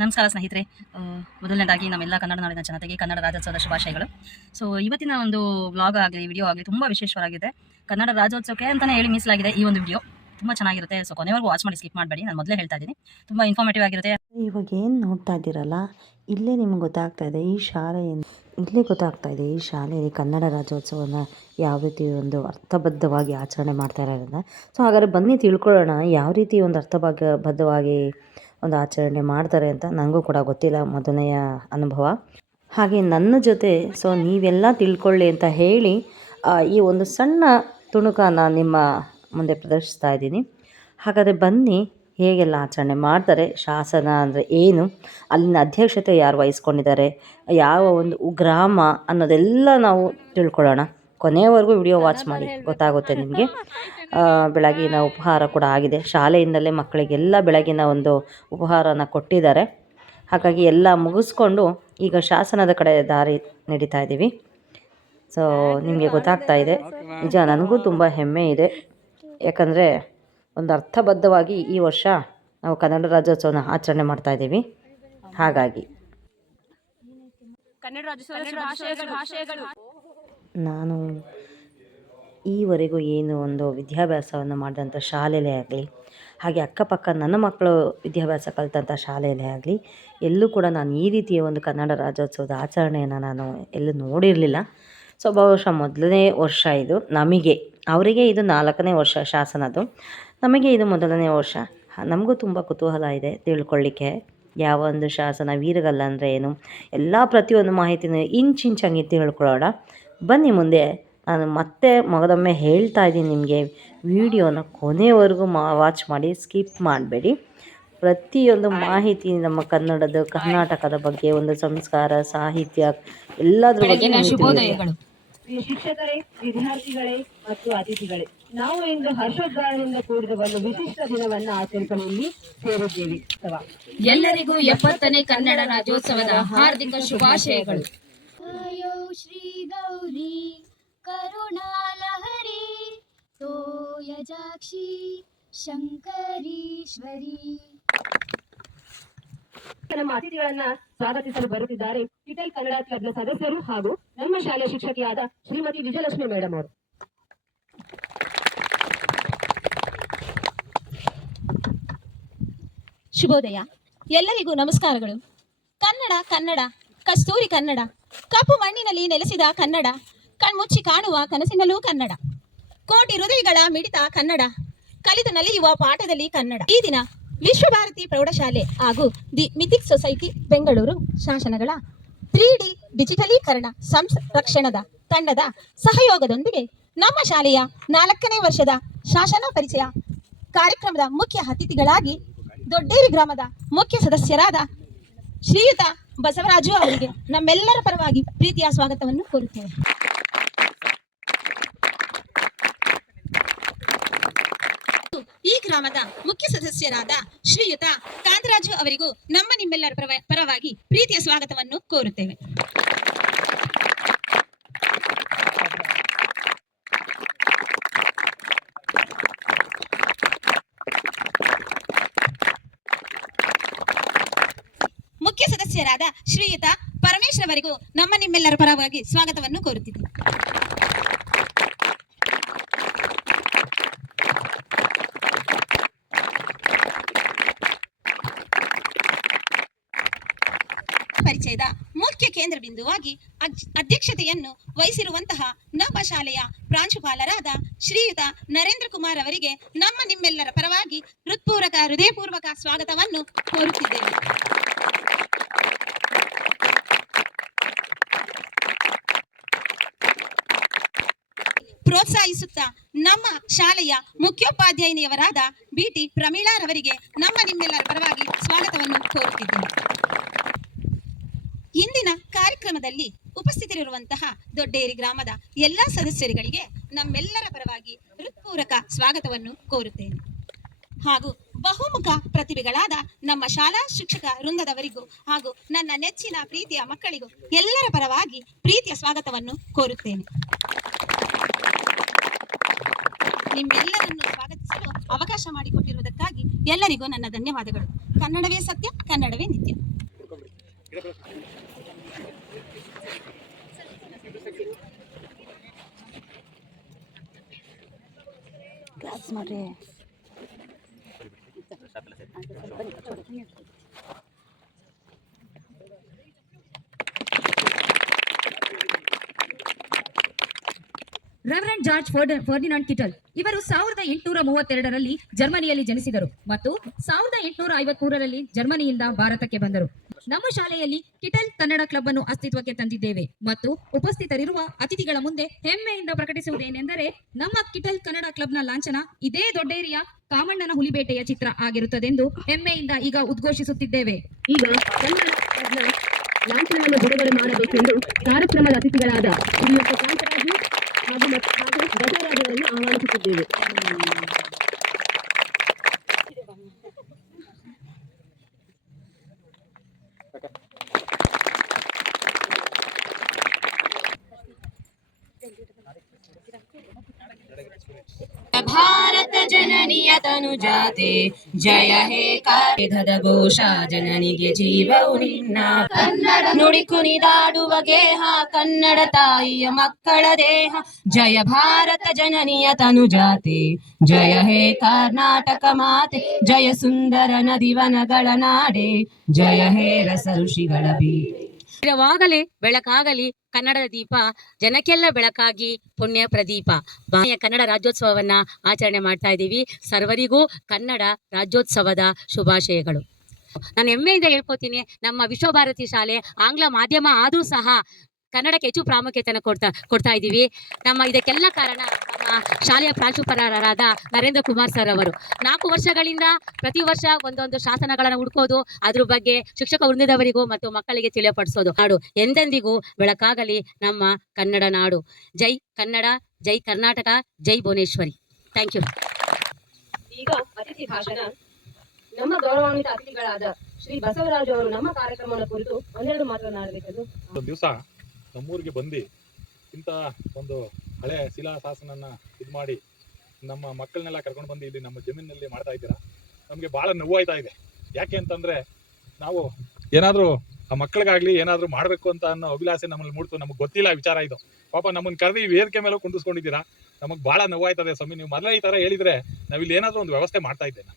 ನಮಸ್ಕಾರ ಸ್ನೇಹಿತರೆ ಮೊದಲನೇದಾಗಿ ನಮ್ಮೆಲ್ಲ ಕನ್ನಡ ನಾಡಿನ ಜನತೆಗೆ ಕನ್ನಡ ರಾಜ್ಯೋತ್ಸವದ ಶುಭಾಶಯಗಳು. ಸೊ ಇವತ್ತಿನ ಒಂದು ವ್ಲಾಗ್ ಆಗಲಿ ವಿಡಿಯೋ ಆಗಲಿ ತುಂಬ ವಿಶೇಷವಾಗಿದೆ. ಕನ್ನಡ ರಾಜ್ಯೋತ್ಸವಕ್ಕೆ ಅಂತಲೇ ಹೇಳಿ ಮೀಸಲಾಗಿದೆ ಈ ಒಂದು ವಿಡಿಯೋ ತುಂಬ ಚೆನ್ನಾಗಿರುತ್ತೆ. ಸೊ ಕೊನೆವರೆಗೂ ವಾಚ್ ಮಾಡಿ ಸ್ಕಿಪ್ ಮಾಡಬೇಡಿ. ನಾನು ಮೊದಲೇ ಹೇಳ್ತಾ ಇದ್ದೀನಿ. ತುಂಬ ಇನ್ಫಾರ್ಮೇಟಿವ್ ಆಗಿರುತ್ತೆ. ಇವಾಗ ಏನು ನೋಡ್ತಾ ಇದ್ದೀರಲ್ಲ? ಇಲ್ಲೇ ನಿಮ್ಗೆ ಗೊತ್ತಾಗ್ತಾ ಇದೆ, ಈ ಶಾಲೆಯಿಂದ ಇಲ್ಲೇ ಗೊತ್ತಾಗ್ತಾ ಇದೆ, ಈ ಶಾಲೆಯಲ್ಲಿ ಕನ್ನಡ ರಾಜ್ಯೋತ್ಸವನ ಯಾವ ರೀತಿ ಒಂದು ಅರ್ಥಬದ್ಧವಾಗಿ ಆಚರಣೆ ಮಾಡ್ತಾ ಇರೋದ್ರಿಂದ. ಸೊ ಹಾಗಾದ್ರೆ ಬನ್ನಿ ತಿಳ್ಕೊಳ್ಳೋಣ, ಯಾವ ರೀತಿ ಒಂದು ಅರ್ಥಭಾಗ ಬದ್ಧವಾಗಿ ಒಂದು ಆಚರಣೆ ಮಾಡ್ತಾರೆ ಅಂತ ನನಗೂ ಕೂಡ ಗೊತ್ತಿಲ್ಲ ಮೊದಲನೆಯ ಅನುಭವ. ಹಾಗೆ ನನ್ನ ಜೊತೆ ಸೊ ನೀವೆಲ್ಲ ತಿಳ್ಕೊಳ್ಳಿ ಅಂತ ಹೇಳಿ ಈ ಒಂದು ಸಣ್ಣ ತುಣುಕನ್ನು ನಿಮ್ಮ ಮುಂದೆ ಪ್ರದರ್ಶಿಸ್ತಾ ಇದ್ದೀನಿ. ಹಾಗಾದರೆ ಬನ್ನಿ, ಹೇಗೆಲ್ಲ ಆಚರಣೆ ಮಾಡ್ತಾರೆ, ಶಾಸನ ಅಂದರೆ ಏನು, ಅಲ್ಲಿನ ಅಧ್ಯಕ್ಷತೆ ಯಾರು ವಹಿಸ್ಕೊಂಡಿದ್ದಾರೆ, ಯಾವ ಒಂದು ಗ್ರಾಮ ಅನ್ನೋದೆಲ್ಲ ನಾವು ತಿಳ್ಕೊಳ್ಳೋಣ. ಕೊನೆಯವರೆಗೂ ವಿಡಿಯೋ ವಾಚ್ ಮಾಡಿ ಗೊತ್ತಾಗುತ್ತೆ ನಿಮಗೆ. ಬೆಳಗಿನ ಉಪಹಾರ ಕೂಡ ಆಗಿದೆ. ಶಾಲೆಯಿಂದಲೇ ಮಕ್ಕಳಿಗೆಲ್ಲ ಬೆಳಗಿನ ಒಂದು ಉಪಹಾರನ ಕೊಟ್ಟಿದ್ದಾರೆ. ಹಾಗಾಗಿ ಎಲ್ಲ ಮುಗಿಸ್ಕೊಂಡು ಈಗ ಶಾಸನದ ಕಡೆ ದಾರಿ ನಡೀತಾ ಇದ್ದೀವಿ. ಸೊ ನಿಮಗೆ ಗೊತ್ತಾಗ್ತಾ ಇದೆ. ನಿಜ ನನಗೂ ತುಂಬ ಹೆಮ್ಮೆ ಇದೆ. ಯಾಕಂದರೆ ಒಂದು ಅರ್ಥಬದ್ಧವಾಗಿ ಈ ವರ್ಷ ನಾವು ಕನ್ನಡ ರಾಜ್ಯೋತ್ಸವನ ಆಚರಣೆ ಮಾಡ್ತಾ ಇದ್ದೀವಿ. ಹಾಗಾಗಿ. ಕನ್ನಡ ರಾಜ್ಯೋತ್ಸವ ನಾನು ಈವರೆಗೂ ಏನು ಒಂದು ವಿದ್ಯಾಭ್ಯಾಸವನ್ನು ಮಾಡಿದಂಥ ಶಾಲೆಯಲ್ಲೇ ಆಗಲಿ, ಹಾಗೆ ಅಕ್ಕಪಕ್ಕ ನನ್ನ ಮಕ್ಕಳು ವಿದ್ಯಾಭ್ಯಾಸ ಕಲಿತಂಥ ಶಾಲೆಯಲ್ಲೇ ಆಗಲಿ, ಎಲ್ಲೂ ಕೂಡ ನಾನು ಈ ರೀತಿಯ ಒಂದು ಕನ್ನಡ ರಾಜ್ಯೋತ್ಸವದ ಆಚರಣೆಯನ್ನು ನಾನು ಎಲ್ಲೂ ನೋಡಿರಲಿಲ್ಲ. ಸೊ ಬಹುಶಃ ಮೊದಲನೇ ವರ್ಷ ಇದು. ನಮಗೆ, ಅವರಿಗೆ ಇದು ನಾಲ್ಕನೇ ವರ್ಷ ಶಾಸನದು ನಮಗೆ ಇದು ಮೊದಲನೇ ವರ್ಷ. ನಮಗೂ ತುಂಬ ಕುತೂಹಲ ಇದೆ ತಿಳ್ಕೊಳ್ಳಿಕ್ಕೆ. ಯಾವ ಒಂದು ಶಾಸನ, ವೀರಗಲ್ಲ ಅಂದರೆ ಏನು? ಎಲ್ಲ ಪ್ರತಿಯೊಂದು ಮಾಹಿತಿನೂ ಇಂಚಿಂಚಾಗಿ ತಿಳ್ಕೊಳ್ಳೋಣ. ಬನ್ನಿ ಮುಂದೆ. ನಾನು ಮತ್ತೆ ಮಗದೊಮ್ಮೆ ಹೇಳ್ತಾ ಇದ್ದೀನಿ ನಿಮಗೆ. ವಿಡಿಯೋನ ಕೊನೆವರೆಗೂ ಮಾ ವಾಚ್ ಮಾಡಿ ಸ್ಕಿಪ್ ಮಾಡಬೇಡಿ. ಪ್ರತಿಯೊಂದು ಮಾಹಿತಿ ನಮ್ಮ ಕನ್ನಡದ ಕರ್ನಾಟಕದ ಬಗ್ಗೆ ಒಂದು ಸಂಸ್ಕಾರ ಸಾಹಿತ್ಯ ಎಲ್ಲದರ ಬಗ್ಗೆ ಶಿಕ್ಷಕರೇ ವಿದ್ಯಾರ್ಥಿಗಳೇ ಮತ್ತು ಅತಿಥಿಗಳೇ ನಾವು ಇಂದು ಹರ್ಷೋದ್ಗಾರದಿಂದ ಕೂಡಿದ ಒಂದು ವಿಶಿಷ್ಟ ದಿನವನ್ನು ಆಚರಿಸಲು ಇಲ್ಲಿ ಸೇರಿದ್ದೇವೆ. ಎಲ್ಲರಿಗೂ ಎಪ್ಪತ್ತನೇ ಕನ್ನಡ ರಾಜ್ಯೋತ್ಸವದ ಹಾರ್ದಿಕ ಶುಭಾಶಯಗಳು. आयो श्रीगौरी करुणालहरी तोयजाक्षी शङ्करीश्वरी ನಮ್ಮ ಅತಿಥಿಗಳನ್ನ ಸ್ವಾಗತಿಸಲು ಬರುತ್ತಿದ್ದಾರೆ ಲಿಟಲ್ ಕನ್ನಡ ಕ್ಲಬ್ನ ಸದಸ್ಯರು ಹಾಗೂ ನಮ್ಮ ಶಾಲೆಯ ಶಿಕ್ಷಕಿಯಾದ ಶ್ರೀಮತಿ ವಿಜಯಲಕ್ಷ್ಮಿ ಮೇಡಮ್ ಅವರು ಶುಭೋದಯ ಎಲ್ಲರಿಗೂ ನಮಸ್ಕಾರಗಳು ಕನ್ನಡ ಕನ್ನಡ ಕಸ್ತೂರಿ ಕನ್ನಡ. ಕಪ್ಪು ಮಣ್ಣಿನಲ್ಲಿ ನೆಲೆಸಿದ ಕನ್ನಡ. ಕಣ್ಮುಚ್ಚಿ ಕಾಣುವ ಕನಸಿನಲ್ಲೂ ಕನ್ನಡ. ಕೋಟಿ ಹೃದಯಗಳ ಮಿಡಿತ ಕನ್ನಡ. ಕಲಿತು ನಲಿಯುವ ಪಾಠದಲ್ಲಿ ಕನ್ನಡ. ಈ ದಿನ ವಿಶ್ವಭಾರತಿ ಪ್ರೌಢಶಾಲೆ ಹಾಗೂ ದಿ ಮಿಥಿಕ್ ಸೊಸೈಟಿ ಬೆಂಗಳೂರು ಶಾಸನಗಳ ತ್ರೀ ಡಿ ಡಿಜಿಟಲೀಕರಣ ಸಂರಕ್ಷಣದ ತಂಡದ ಸಹಯೋಗದೊಂದಿಗೆ ನಮ್ಮ ಶಾಲೆಯ ನಾಲ್ಕನೇ ವರ್ಷದ ಶಾಸನ ಪರಿಚಯ ಕಾರ್ಯಕ್ರಮದ ಮುಖ್ಯ ಅತಿಥಿಗಳಾಗಿ ದೊಡ್ಡೇರಿ ಗ್ರಾಮದ ಮುಖ್ಯ ಸದಸ್ಯರಾದ ಶ್ರೀಯುತ ಬಸವರಾಜು ಅವರಿಗೆ ನಮ್ಮೆಲ್ಲರ ಪರವಾಗಿ ಪ್ರೀತಿಯ ಸ್ವಾಗತವನ್ನು ಕೋರುತ್ತೇವೆ ಈ ಗ್ರಾಮದ ಮುಖ್ಯ ಸದಸ್ಯರಾದ ಶ್ರೀಯುತ ಕಾಂತರಾಜು ಅವರಿಗೂ ನಮ್ಮ ನಿಮ್ಮೆಲ್ಲರ ಪರವ- ಪರವಾಗಿ ಪ್ರೀತಿಯ ಸ್ವಾಗತವನ್ನು ಕೋರುತ್ತೇವೆ. ಮುಖ್ಯ ಸದಸ್ಯರಾದ ಶ್ರೀಯುತ ಪರಮೇಶ್ ಅವರಿಗೂ ನಮ್ಮ ನಿಮ್ಮೆಲ್ಲರ ಪರವಾಗಿ ಸ್ವಾಗತವನ್ನು ಕೋರುತ್ತಿದ್ದೇವೆ ಪರಿಚಯದ ಮುಖ್ಯ ಕೇಂದ್ರ ಬಿಂದುವಾಗಿ ಅಧ್ಯಕ್ಷತೆಯನ್ನು ವಹಿಸಿರುವಂತಹ ನಮ್ಮ ಶಾಲೆಯ ಪ್ರಾಂಶುಪಾಲರಾದ ಶ್ರೀಯುತ ನರೇಂದ್ರ ಕುಮಾರ್ ಅವರಿಗೆ ನಮ್ಮ ನಿಮ್ಮೆಲ್ಲರ ಪರವಾಗಿ ಹೃತ್ಪೂರ್ವಕ, ಹೃದಯಪೂರ್ವಕ ಸ್ವಾಗತವನ್ನು ಕೋರುತ್ತಿದ್ದೇವೆ ಪ್ರೋತ್ಸಾಹಿಸುತ್ತಾ ನಮ್ಮ ಶಾಲೆಯ ಮುಖ್ಯೋಪಾಧ್ಯಾಯಿನಿಯವರಾದ ಬಿಟಿ ಪ್ರಮೀಳಾರವರಿಗೆ ನಮ್ಮ ನಿಮ್ಮೆಲ್ಲರ ಪರವಾಗಿ ಸ್ವಾಗತವನ್ನು ಕೋರುತ್ತಿದ್ದೇನೆ. ಇಂದಿನ ಕಾರ್ಯಕ್ರಮದಲ್ಲಿ ಉಪಸ್ಥಿತರಿರುವಂತಹ ದೊಡ್ಡೇರಿ ಗ್ರಾಮದ ಎಲ್ಲ ಸದಸ್ಯರುಗಳಿಗೆ ನಮ್ಮೆಲ್ಲರ ಪರವಾಗಿ ಹೃತ್ಪೂರ್ವಕ ಸ್ವಾಗತವನ್ನು ಕೋರುತ್ತೇನೆ. ಹಾಗೂ ಬಹುಮುಖ ಪ್ರತಿಭೆಗಳಾದ ನಮ್ಮ ಶಾಲಾ ಶಿಕ್ಷಕ ವೃಂದದವರಿಗೂ ಹಾಗೂ ನನ್ನ ನೆಚ್ಚಿನ ಪ್ರೀತಿಯ ಮಕ್ಕಳಿಗೂ ಎಲ್ಲರ ಪರವಾಗಿ ಪ್ರೀತಿಯ ಸ್ವಾಗತವನ್ನು ಕೋರುತ್ತೇನೆ. ನಿಮ್ಮೆಲ್ಲರನ್ನು ಸ್ವಾಗತಿಸಲು ಅವಕಾಶ ಮಾಡಿಕೊಟ್ಟಿರುವುದಕ್ಕಾಗಿ ಎಲ್ಲರಿಗೂ ನನ್ನ ಧನ್ಯವಾದಗಳು. ಕನ್ನಡವೇ ಸತ್ಯ ಕನ್ನಡವೇ ನಿತ್ಯ. ರೆವರೆಂಡ್ ಜಾರ್ಜ್ ಫರ್ಡ- ಫರ್ಡಿನಾಂಡ್ ಕಿಟಲ್. ಇವರು ಸಾವಿರದ ಎಂಟುನೂರ ಮೂವತ್ತೆರಡರಲ್ಲಿ ಜರ್ಮನಿಯಲ್ಲಿ ಜನಿಸಿದರು ಮತ್ತು ಸಾವಿರದ ಎಂಟುನೂರ ಐವತ್ಮೂರರಲ್ಲಿ ಜರ್ಮನಿಯಿಂದ ಭಾರತಕ್ಕೆ ಬಂದರು. ನಮ್ಮ ಶಾಲೆಯಲ್ಲಿ ಕಿಟಲ್ ಕನ್ನಡ ಕ್ಲಬ್ ಅನ್ನು ಅಸ್ತಿತ್ವಕ್ಕೆ ತಂದಿದ್ದೇವೆ ಮತ್ತು ಉಪಸ್ಥಿತರಿರುವ ಅತಿಥಿಗಳ ಮುಂದೆ ಹೆಮ್ಮೆಯಿಂದ ಪ್ರಕಟಿಸುವುದೇನೆಂದರೆ ನಮ್ಮ ಕಿಟಲ್ ಕನ್ನಡ ಕ್ಲಬ್ನ ಲಾಂಛನ ಇದೇ ದೊಡ್ಡೇರಿಯ ಕಾಮಣ್ಣನ ಹುಲಿಬೇಟೆಯ ಚಿತ್ರ ಆಗಿರುತ್ತದೆಂದು ಹೆಮ್ಮೆಯಿಂದ ಈಗ ಉದ್ಘೋಷಿಸುತ್ತಿದ್ದೇವೆ. ಈಗ ಕನ್ನಡ ಲಾಂಛನವನ್ನು ಬಿಡುಗಡೆ ಮಾಡಬೇಕೆಂದು ಕಾರ್ಯಕ್ರಮದ ಅತಿಥಿಗಳಾದ ಶ್ರೀಯುತ ಕಾಂತರಾಜು ಹಾಗೂ ಮತ್- ಹಾಗೂ ಬಸವರಾಜ್ ಜನನಿಯ ತನು ಜಾತೆ ಜಯ ಹೇ ಕಾರಿಧದ ಘೋಷ ಜನನಿಗೆ ಜೀವವು ನಿನ್ನ ಕನ್ನಡ ನುಡಿ ಕುಣಿದಾಡುವ ಗೇಹ ಕನ್ನಡ ತಾಯಿಯ ಮಕ್ಕಳ ದೇಹ ಜಯ ಭಾರತ ಜನನಿಯ ತನು ಜಾತೆ ಜಯ ಹೇ ಕರ್ನಾಟಕ ಮಾತೆ ಜಯ ಸುಂದರ ನದಿವನಗಳ ನಾಡೆ ಜಯ ಹೇ ರಸ ಋಷಿಗಳ ಬೀಡೆ ಇರುವಾಗಲೇ ಬೆಳಕಾಗಲಿ ಕನ್ನಡದ ದೀಪ, ಜನಕ್ಕೆಲ್ಲ ಬೆಳಕಾಗಿ ಪುಣ್ಯ ಪ್ರದೀಪ. ಬಾಯ ಕನ್ನಡ ರಾಜ್ಯೋತ್ಸವವನ್ನ ಆಚರಣೆ ಮಾಡ್ತಾ ಇದ್ದೀವಿ. ಸರ್ವರಿಗೂ ಕನ್ನಡ ರಾಜ್ಯೋತ್ಸವದ ಶುಭಾಶಯಗಳು. ನಾನು ಹೆಮ್ಮೆಯಿಂದ ಹೇಳ್ಕೊತೀನಿ, ನಮ್ಮ ವಿಶ್ವಭಾರತಿ ಶಾಲೆ ಆಂಗ್ಲ ಮಾಧ್ಯಮ ಆದರೂ ಸಹ ಕನ್ನಡಕ್ಕೆ ಹೆಚ್ಚು ಪ್ರಾಮುಖ್ಯತೆಯನ್ನು ಕೊಡ್ತಾ ಕೊಡ್ತಾ ಇದ್ದೀವಿ. ನಮ್ಮ ಇದಕ್ಕೆಲ್ಲ ಕಾರಣ ನಮ್ಮ ಶಾಲೆಯ ಪ್ರಾಂಶುಪಾಲರಾದ ನರೇಂದ್ರ ಕುಮಾರ್ ಸರ್ ಅವರು. ನಾಲ್ಕು ವರ್ಷಗಳಿಂದ ಪ್ರತಿ ವರ್ಷ ಒಂದೊಂದು ಶಾಸನಗಳನ್ನು ಹುಡುಕೋದು ಅದ್ರ ಬಗ್ಗೆ ಶಿಕ್ಷಕ ವೃಂದದವರಿಗೂ ಮತ್ತು ಮಕ್ಕಳಿಗೆ ತಿಳಿಯಪಡಿಸೋದು. ನಾಡು ಎಂದೆಂದಿಗೂ ಬೆಳಕಾಗಲಿ ನಮ್ಮ ಕನ್ನಡ ನಾಡು. ಜೈ ಕನ್ನಡ ಜೈ ಕರ್ನಾಟಕ ಜೈ ಭುವನೇಶ್ವರಿ. ಥ್ಯಾಂಕ್ ಯು ಈಗ ಅತಿಥಿ ಭಾಷಣ. ನಮ್ಮ ಗೌರವಾನ್ವಿತ ಅತಿಥಿಗಳಾದ ಶ್ರೀ ಬಸವರಾಜ್ ಅವರು ನಮ್ಮ ಕಾರ್ಯಕ್ರಮದ ಕುರಿತು ಒಂದೆರಡು ಮಾತನಾಡಬೇಕೆಂದು ದಿವಸ ನಮ್ಮೂರಿಗೆ ಬಂದು ಇಂಥ ಒಂದು ಹಳೆ ಶಿಲಾಶಾಸನನ್ನ ಇದು ಮಾಡಿ ನಮ್ಮ ಮಕ್ಕಳನ್ನೆಲ್ಲ ಕರ್ಕೊಂಡು ಬಂದು ಇಲ್ಲಿ ನಮ್ಮ ಜಮೀನಿನಲ್ಲಿ ಮಾಡ್ತಾ ಇದ್ದೀರಾ? ನಮಗೆ ಭಾಳ ನೋವಾಯ್ತಾ ಇದೆ. ಯಾಕೆ ಅಂತಂದ್ರೆ ನಾವು ಏನಾದರೂ ಆ ಮಕ್ಕಳಿಗಾಗ್ಲಿ ಏನಾದರೂ ಮಾಡಬೇಕು ಅಂತ ಅನ್ನೋ ಅಭಿಲಾಸೆ ನಮ್ಮಲ್ಲಿ ಮೂಡ್ತು. ನಮಗೆ ಗೊತ್ತಿಲ್ಲ ವಿಚಾರ ಇದು. ಪಾಪ ನಮ್ಮನ್ನು ಕರೆದು ಈ ವೇದಿಕೆ ಮೇಲೆ ಕುಂದಿಸ್ಕೊಂಡಿದ್ದೀರಾ? ನಮಗೆ ಭಾಳ ನೋವಾಯ್ತದೆ ಸ್ವಾಮಿ. ನೀವು ಮೊದಲೇ ಈ ಥರ ಹೇಳಿದ್ರೆ ನಾವಿಲ್ಲಿ ಏನಾದರೂ ಒಂದು ವ್ಯವಸ್ಥೆ ಮಾಡ್ತಾ ಇದ್ದೇನೆ?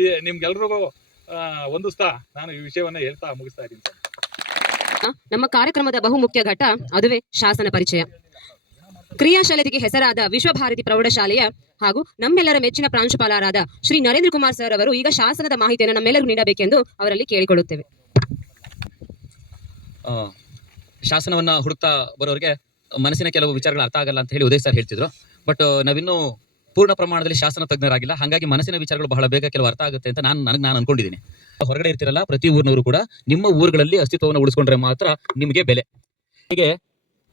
ಈ ನಿಮ್ಗೆಲ್ರಿಗೂ ಹೊಂದಿಸ್ತಾ ನಾನು ಈ ವಿಷಯವನ್ನ ಹೇಳ್ತಾ ಮುಗಿಸ್ತಾ ಇದ್ದೀನಿ. ನಮ್ಮ ಕಾರ್ಯಕ್ರಮದ ಬಹುಮುಖ್ಯ ಘಟ್ಟ ಅದುವೇ ಶಾಸನ ಪರಿಚಯ. ಕ್ರಿಯಾಶಾಲೆಗೆ ಹೆಸರಾದ ವಿಶ್ವಭಾರತಿ ಪ್ರೌಢಶಾಲೆಯ ಹಾಗೂ ನಮ್ಮೆಲ್ಲರ ಮೆಚ್ಚಿನ ಪ್ರಾಂಶುಪಾಲರಾದ ಶ್ರೀ ನರೇಂದ್ರ ಕುಮಾರ್ ಸರ್ ಅವರು ಈಗ ಶಾಸನದ ಮಾಹಿತಿಯನ್ನು ನಮ್ಮೆಲ್ಲರಿಗೂ ನೀಡಬೇಕೆಂದು ಅವರಲ್ಲಿ ಕೇಳಿಕೊಳ್ಳುತ್ತೇವೆ. ಶಾಸನವನ್ನ ಹುಡುಕ್ತಾ ಬರೋರಿಗೆ ಮನಸ್ಸಿನ ಕೆಲವು ವಿಚಾರಗಳು ಅರ್ಥ ಆಗಲ್ಲ ಅಂತ ಹೇಳಿ ಉದಯ್ ಸರ್ ಹೇಳ್ತಿದ್ರು. ಬಟ್ ನಾವಿನ್ನೂ ಪೂರ್ಣ ಪ್ರಮಾಣದಲ್ಲಿ ಶಾಸನ ತಜ್ಞರಾಗಿಲ್ಲ. ಹಾಗಾಗಿ ಮನಸ್ಸಿನ ವಿಚಾರಗಳು ಬಹಳ ಬೇಗ ಕೆಲವು ಅರ್ಥ ಆಗುತ್ತೆ ಅಂತ ನಾನು, ನನಗೆ ನಾನು ಅನ್ಕೊಂಡಿದ್ದೀನಿ. ಹೊರಗಡೆ ಇರ್ತಿರಲ್ಲ, ಪ್ರತಿ ಊರಿನವರು ಕೂಡ ನಿಮ್ಮ ಊರುಗಳಲ್ಲಿ ಅಸ್ತಿತ್ವವನ್ನು ಉಳಿಸ್ಕೊಂಡ್ರೆ ಮಾತ್ರ ನಿಮಗೆ ಬೆಲೆ. ಹೀಗೆ